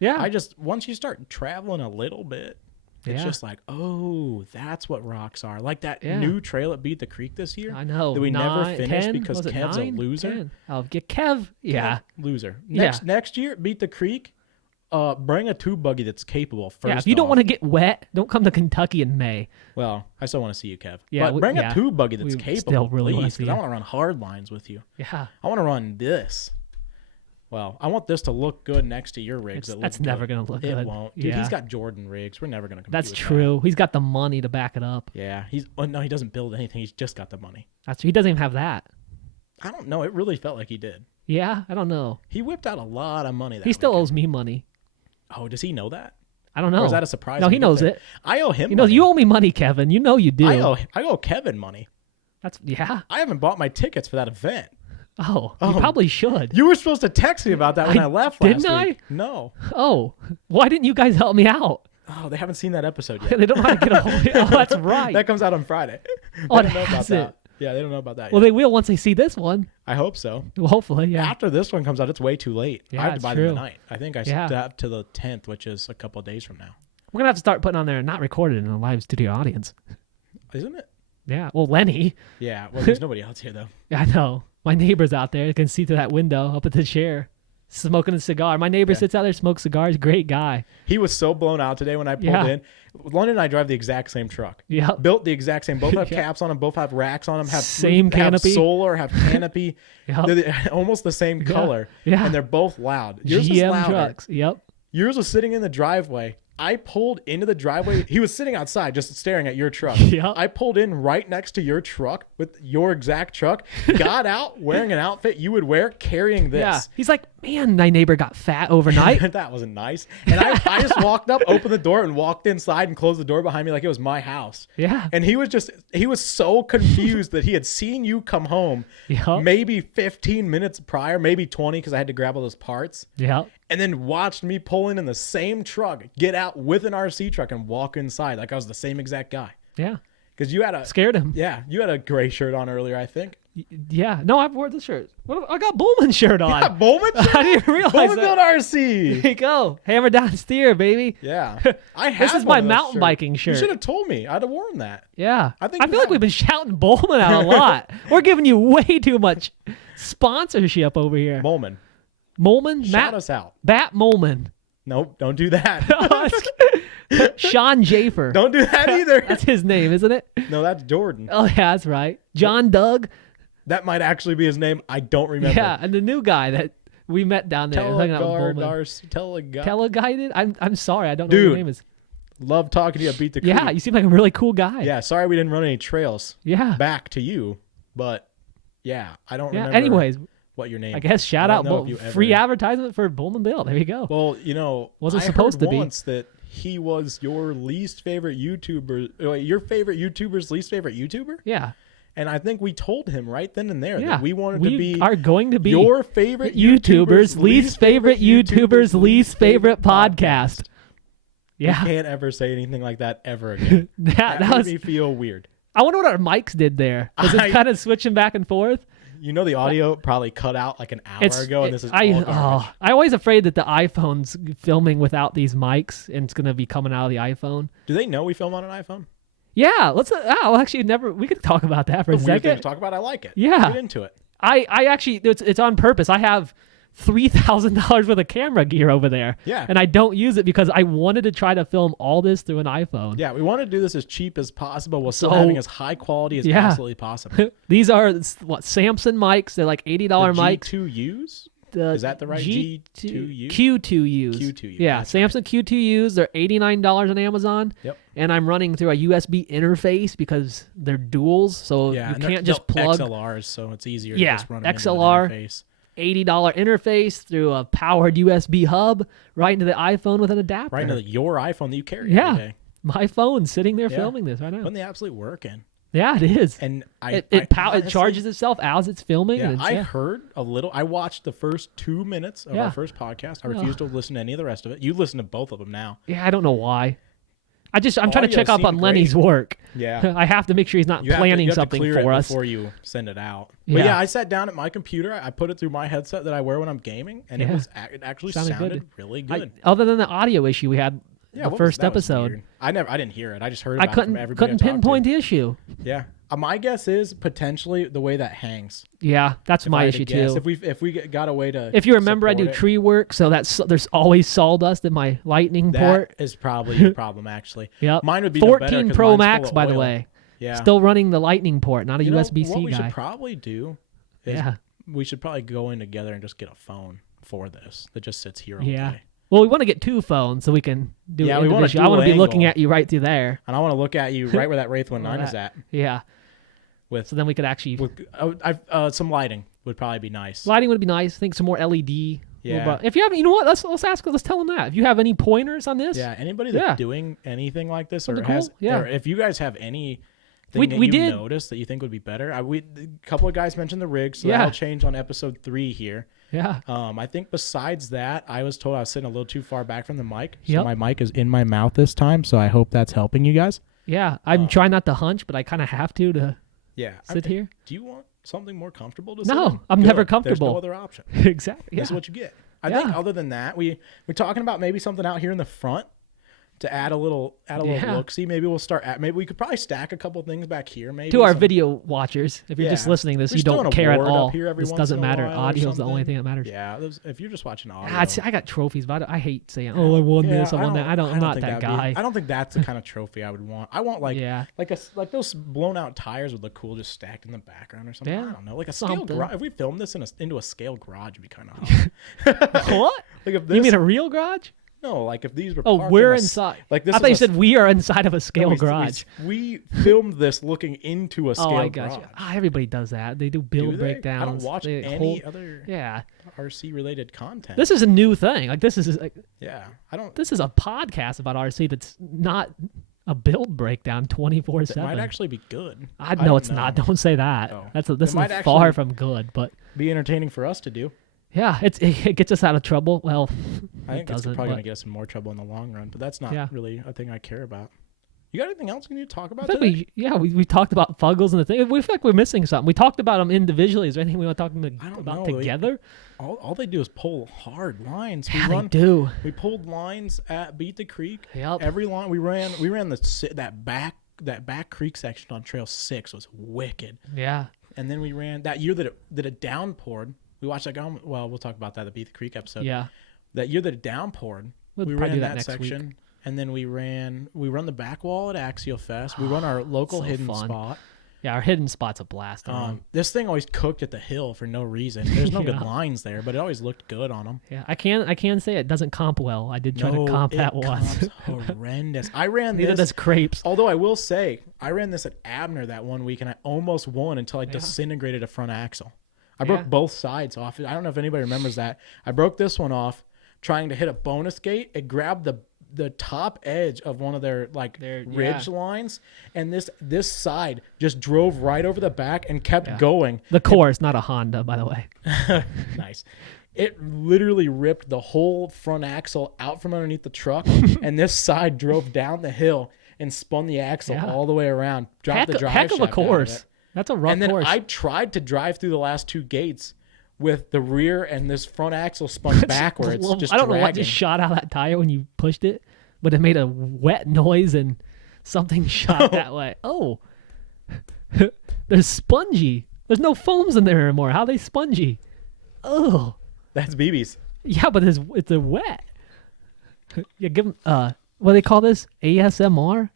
yeah, once you start traveling a little bit. It's just like, oh, that's what rocks are. Like that new trail at Beat the Creek this year. I know. That we never finished because Kev's a loser. 10? I'll get Kev. Yeah. Loser. Next year, Beat the Creek, bring a tube buggy that's capable first. Yeah, if you don't want to get wet, don't come to Kentucky in May. Well, I still want to see you, Kev. Yeah, but bring a tube buggy that's capable, still really please, because I want to run hard lines with you. Yeah. I want to run this. Well, I want this to look good next to your rigs. That's never going to look good. It won't. Dude, he's got Jordan rigs. We're never going to compete That's true. He's got the money to back it up. Yeah. No, he doesn't build anything. He's just got the money. He doesn't even have that. I don't know. It really felt like he did. Yeah, I don't know. He whipped out a lot of money. He still owes me money. Oh, does he know that? I don't know. Or is that a surprise? No, he knows it. I owe him money. You owe me money, Kevin. You know you do. I owe Kevin money. Yeah. I haven't bought my tickets for that event. Oh, you probably should. You were supposed to text me about that when I left last week. Didn't I? No. Oh, why didn't you guys help me out? Oh, they haven't seen that episode yet. They don't know how to get a hold of it. Oh, that's right. That comes out on Friday. Oh, they don't know about that. Yeah, they don't know about that yet. Well, they will once they see this one. I hope so. Well, hopefully, yeah. After this one comes out, it's way too late. Yeah, I have to buy them tonight. I think I stepped to the 10th, which is a couple of days from now. We're going to have to start putting on there not recorded in a live studio audience. Isn't it? Yeah. Well, Lenny. Yeah. Well, there's nobody else here, though. Yeah, I know. My neighbor's out there. You can see through that window up at the chair, smoking a cigar. My neighbor sits out there, smokes cigars. Great guy. He was so blown out today when I pulled in. London and I drive the exact same truck. Yeah. Built the exact same. Both have caps on them. Both have racks on them. Have same canopy. Have solar. Have canopy. Yep. They're almost the same color. Yeah. And they're both loud. Yours was GM louder. trucks. Yep. Yours was sitting in the driveway. I pulled into the driveway. He was sitting outside just staring at your truck. Yep. I pulled in right next to your truck with your exact truck, got out wearing an outfit you would wear, carrying this. Yeah. He's like, man, my neighbor got fat overnight. That wasn't nice. And I just walked up, opened the door, and walked inside and closed the door behind me like it was my house. Yeah. And he was so confused that he had seen you come home maybe 15 minutes prior, maybe 20 because I had to grab all those parts. Yeah. And then watched me pull in the same truck, get out with an RC truck and walk inside like I was the same exact guy. Yeah. Because you had a Scared him. Yeah, you had a gray shirt on earlier, I think. Yeah. No, I've worn this shirt. I got Bowman's shirt on. Yeah, Bowman shirt? I didn't realize Bowman that. Built RC. There you go. Hammer down steer, baby. Yeah. I have This is one my of those mountain shirts. biking shirt. You should have told me. I'd have worn that. Yeah. I think you feel like have. we've been shouting Bowman out a lot. We're giving you way too much sponsorship over here. Molman. Molman? Shout us out. Bat Molman. Nope, don't do that. Sean Jafer. Don't do that either. That's his name, isn't it? No, that's Jordan. Oh, yeah, that's right. John Doug. That might actually be his name. I don't remember. Yeah, and the new guy that we met down there. hung out with Bowman. Teleguided? I'm sorry, I don't know what your name is. Love talking to you at Beat the Creek. Yeah, you seem like a really cool guy. Yeah, sorry we didn't run any trails Yeah. back to you, but yeah, I don't remember Anyways, what your name. I guess shout I out don't know if you free ever- advertisement for Bowman Bill. There you go. Well, Wasn't I supposed heard to be. once that he was your least favorite YouTuber, your favorite YouTuber's least favorite YouTuber, Yeah. and I think we told him right then and there Yeah. that we wanted to be are going to be your favorite YouTuber's least favorite YouTuber's least favorite podcast. Yeah. You can't ever say anything like that ever again. that That was. made me feel weird. I wonder what our mics did there. Was it kind of switching back and forth? The audio probably cut out like an hour ago, and this is all garbage. I'm always afraid that the iPhone's filming without these mics, and it's gonna be coming out of the iPhone. Do they know we film on an iPhone? Yeah, let's. Actually, we could talk about that for a Weird thing second. to talk about. I like it. Yeah. Get into it. I actually, it's on purpose. I have $3,000 worth of camera gear over there. Yeah. And I don't use it because I wanted to try to film all this through an iPhone. Yeah, we want to do this as cheap as possible while still So- having as high quality as Yeah. absolutely possible. These are Samsung mics. They're like $80 mics. G2Us? The Is that the right G2U? Q2Us. Q2U, Yeah, that's Samsung Q2Us. They're $89 on Amazon. Yep. And I'm running through a USB interface because they're duals, so Yeah, you and can't they're just plug XLRs, so it's easier Yeah, to just run them XLR. into the interface. $80 interface through a powered USB hub right into the iPhone with an adapter. Right into your iPhone that you carry Yeah. every day. My phone's sitting there Yeah. filming this right now. When they absolutely working. Yeah, it is. And It honestly, charges itself as it's filming. Yeah, and I it's, heard a little. I watched the first 2 minutes of Yeah. our first podcast. I refused to listen to any of the rest of it. You listen to both of them now. I don't know why. I'm trying to Audio check up on seemed Lenny's great. work. Yeah. I have to make sure he's not You planning have to something clear for it us. before you send it out. Yeah. But yeah, I sat down at my computer. I put it through my headset that I wear when I'm gaming, and Yeah. it actually Sounded sounded good. really good. Other than the audio issue we had Yeah, the what was- first that was episode, weird. I didn't hear it. I just heard I about it from everybody couldn't I talked pinpoint to. the issue. Yeah. My guess is potentially the way that hangs. Yeah, that's If my I had to issue guess. too. If we got a way to, If you remember, I do support it, tree work, so there's always sawdust in my lightning port. That is probably your problem, actually. Yep. Mine would be no 14 better 'cause Pro mine's full Max, of by the oil. way. Yeah. Still running the lightning port, not a You know, USB-C what we guy. should probably do is Yeah. we should probably go in together and just get a phone for this that just sits here all Yeah. day. Well, we want to get two phones so we can do Yeah, it we want a individually. I want to dual be looking angle. at you right through there. And I want to look at you right where that Wraith 19 is at. Yeah. With So then we could actually. some lighting would probably be nice. Lighting would be nice. I think some more LED. Yeah. If you have, you know what? Let's tell them that. If you have any pointers on this. Yeah, anybody that's Yeah. doing anything like this or Something has, cool? Yeah. or if you guys have any We thing that you did- noticed that you think would be better, a couple of guys mentioned the rig, so Yeah. that'll change on episode 3 here. Yeah. I think besides that, I was told I was sitting a little too far back from the mic, so Yep. my mic is in my mouth this time, so I hope that's helping you guys. Yeah. I'm trying not to hunch, but I kind of have to Yeah, sit here. Do you want something more comfortable to No, sit in? I'm Good. never There's comfortable. no other option. Exactly. Yeah. This is what you get. I think Yeah. other than that, we're talking about maybe something out here in the front to add a little Yeah. look. See, maybe we'll start at, maybe we could probably stack a couple things back here. Maybe To our some- video watchers, if you're just Yeah. listening to this, We're you still don't on a care at board up all. here every This once doesn't in a matter. while or Audio is the only something. thing that matters. Yeah, if you're just watching audio, I got trophies, but I hate saying, "Oh, I won this, I won that." I'm not think that that'd be- guy. I don't think that's the kind of trophy I would want. I want like Yeah. like those blown out tires would look cool just stacked in the background or something. Yeah. I don't know, like a scale Something. garage. If we filmed this into a scale garage, it'd be kind of hot. What? Like if this, You mean a real garage? no, like if these were Oh, parked we're in a s- inside. Like this I is thought you a said we are inside of a scale we- garage. We filmed this looking into a scale Oh, I got garage. you. Everybody does that. They do Do build they? breakdowns. I don't watch They any hold- other Yeah, RC related content. this is a new thing. Like this is yeah, I don't. this is a podcast about RC that's not a build breakdown 24/7. It might actually be good. I know don't it's not. Don't say that. Oh. This It might is far actually- from good. But Be entertaining for us to do. yeah, it gets us out of trouble. Well, I it think it's doesn't. probably going but to get us in more trouble in the long run, but that's not Yeah. really a thing I care about. You got anything else you need to talk about I today? think we talked about Fuggles and the thing. We feel like we're missing something. We talked about them individually. Is there anything we want to talk I don't about know. together? All they do is pull hard lines. Yeah, they do. We pulled lines at Beat the Creek. Yep. Every line we ran that back creek section on Trail 6 was wicked. Yeah. And then we ran that year that it downpoured. We watched that. Well, we'll talk about that at the Beat the Creek episode. Yeah. That year that it downpoured, We'll we probably ran do that that next section, week. and then we run the back wall at Axial Fest. We run our local So hidden fun. spot. Yeah, our hidden spot's a blast. to run. This thing always cooked at the hill for no reason. There's no good Yeah. lines there, but it always looked good on them. Yeah, I can say it doesn't comp well. I did try to comp that once. Horrendous. I ran Neither this. does crepes. Although I will say, I ran this at Abner that one week, and I almost won until I disintegrated a front axle. I broke both sides off. I don't know if anybody remembers that. I broke this one off trying to hit a bonus gate. It grabbed the top edge of one of their ridge lines, and this side just drove right over the back and kept going. The course, not a Honda, by the way. Nice. It literally ripped the whole front axle out from underneath the truck, and this side drove down the hill and spun the axle all the way around. Dropped the drive heck of a shaft out of course. it. That's a rough And then course. I tried to drive through the last two gates with the rear and this front axle spun backwards. I don't know what just shot out of that tire when you pushed it, but it made a wet noise and something shot that way. Oh, they're spongy. There's no foams in there anymore. How are they spongy? Oh, That's BB's. yeah, but it's a wet. Yeah, give them what do they call this? ASMR?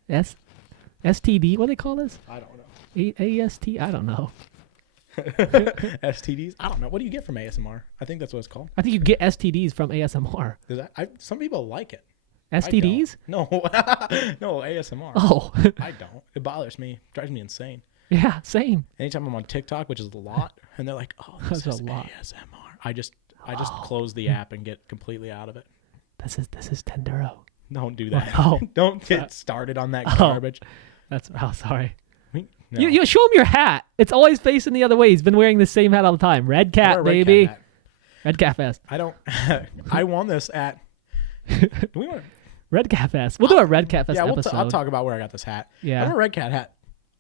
STD? What do they call this? I don't know. AST? I don't know. STDs? I don't know. What do you get from ASMR? I think that's what it's called. I think you get STDs from ASMR. Some people like it. STDs? No. No, ASMR. Oh, I don't. It bothers me. Drives me insane. yeah, same. Anytime I'm on TikTok, which is a lot, and they're like, "Oh, this That's is a lot. ASMR." I just close the app and get completely out of it. This is Tendero. Don't do that. Oh. Don't get started on that garbage. Sorry. No. You show him your hat. It's always facing the other way. He's been wearing the same hat all the time. Red I Cat, wear a Red baby. Cat hat. Red Cat Fest. I don't. I won this at. Do we want? Red Cat Fest. We'll do a Red Cat Fest Yeah, episode. I'll talk about where I got this hat. Yeah. I wear a Red Cat hat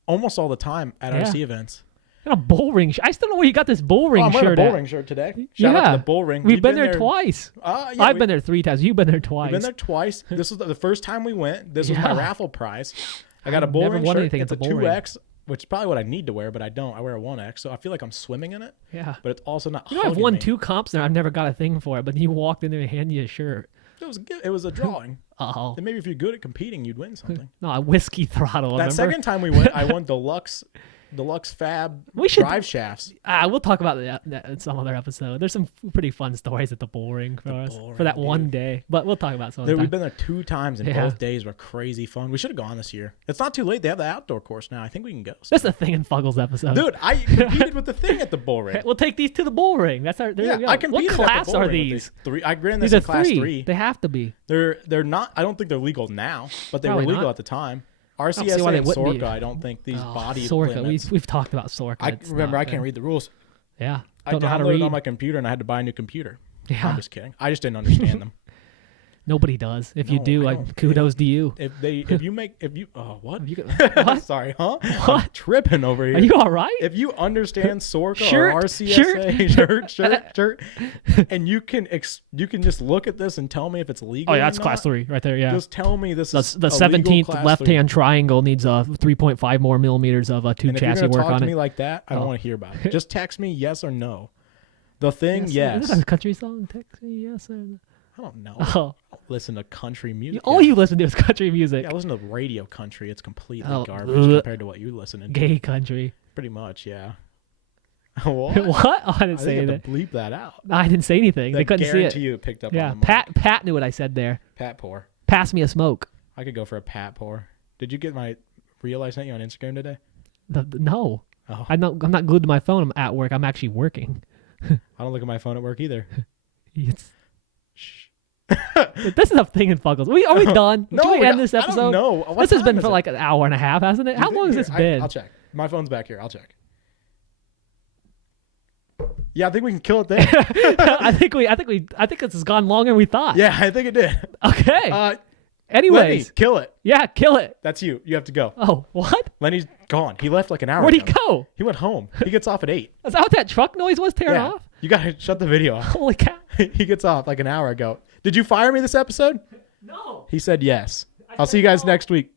almost all the time at RC events. And a bull ring. I still don't know where you got this bull ring I'm shirt wearing a bull at. ring shirt today. Shout out to the bull ring. We've been there twice. I've been there 3 times. You've been there twice. We've been there twice. This was the first time we went. This was my raffle prize. I got a I've bull never ring won shirt. anything It's a at the bull ring. 2X, which is probably what I need to wear, but I don't. I wear a 1X, so I feel like I'm swimming in it. Yeah. But it's also not. You know, I've hugging won me. 2 comps there. I've never got a thing for it, but you walked in there and handed you a shirt. It was a drawing. Oh. And maybe if you're good at competing, you'd win something. No, a whiskey throttle. That remember? second time we went, I won deluxe fab drive shafts. We'll talk about that in some other episode. There's some pretty fun stories at the bull ring for us for that one day, but we'll talk about some. We've been there 2 times, and both days were crazy fun. We should have gone this year. It's not too late. They have the outdoor course now. I think we can go. That's the thing in Fuggles episode. Dude, I competed with the thing at the bull ring. We'll take these to the bull ring. That's our. There you go. I competed What at class the bull are ring with these? 3. I ran this These are in class 3. 3. They have to be. They're not. I don't think they're legal now, but they Probably were legal not. at the time. see why RCSA they and wouldn't be. Sorka, I don't think these body Sorka. limits. We've talked about Sorka. I It's remember not I can't good. read the rules. Yeah. I Don't know how to downloaded read. on my computer, and I had to buy a new computer. Yeah. I'm just kidding. I just didn't understand them. Nobody does. If you No, do, I like don't kudos to you. What? If you could- what? Sorry, huh? I'm What? tripping over here. Are you all right? If you understand Sorka Shirt, or RCSA shirt, and you can just look at this and tell me if it's legal. Oh yeah, or that's class not, 3 right there. Yeah. Just tell me this is The a legal 17th class left-hand triangle needs 3.5 more millimeters of 2 3. And if chassis you're gonna work talk on to it. me like that, I don't want to hear about it. Just text me yes or no. The thing, yes. Is that a country song? Text me yes or no. I don't know. Oh. I don't listen to country music. All you listen to is country music. Yeah, I listen to radio country. It's completely Oh, garbage ugh. compared to what you listen to. Gay country. Pretty much, yeah. What? What? Oh, I didn't I say think I that. have to bleep that out. I didn't say anything. I They couldn't see guarantee it. you picked up Yeah, on the mic. Pat knew what I said there. Pat pour. Pass me a smoke. I could go for a Pat pour. Did you get my reel I sent you on Instagram today? No. Oh. I'm not glued to my phone. I'm at work. I'm actually working. I don't look at my phone at work either. It's, Shh. this is a thing in Fuggles. Are we done? No, Should we end this I don't episode? know. What This has time been is for it? like an hour and a half, hasn't it? How long has this been? I'll check. My phone's back here. I'll check. Yeah, I think we can kill it there. I think this has gone longer than we thought. Yeah, I think it did. Okay. Lenny, Anyways, kill it. yeah, kill it. That's you. You have to go. Oh, what? Lenny's gone. He left like an hour Where'd he ago. go? He went home. He gets off at 8. Is that what that truck noise was tearing Yeah. off? You got to shut the video off. Holy cow. He gets off like an hour ago. Did you fire me this episode? No. He said yes. I'll see you guys next week.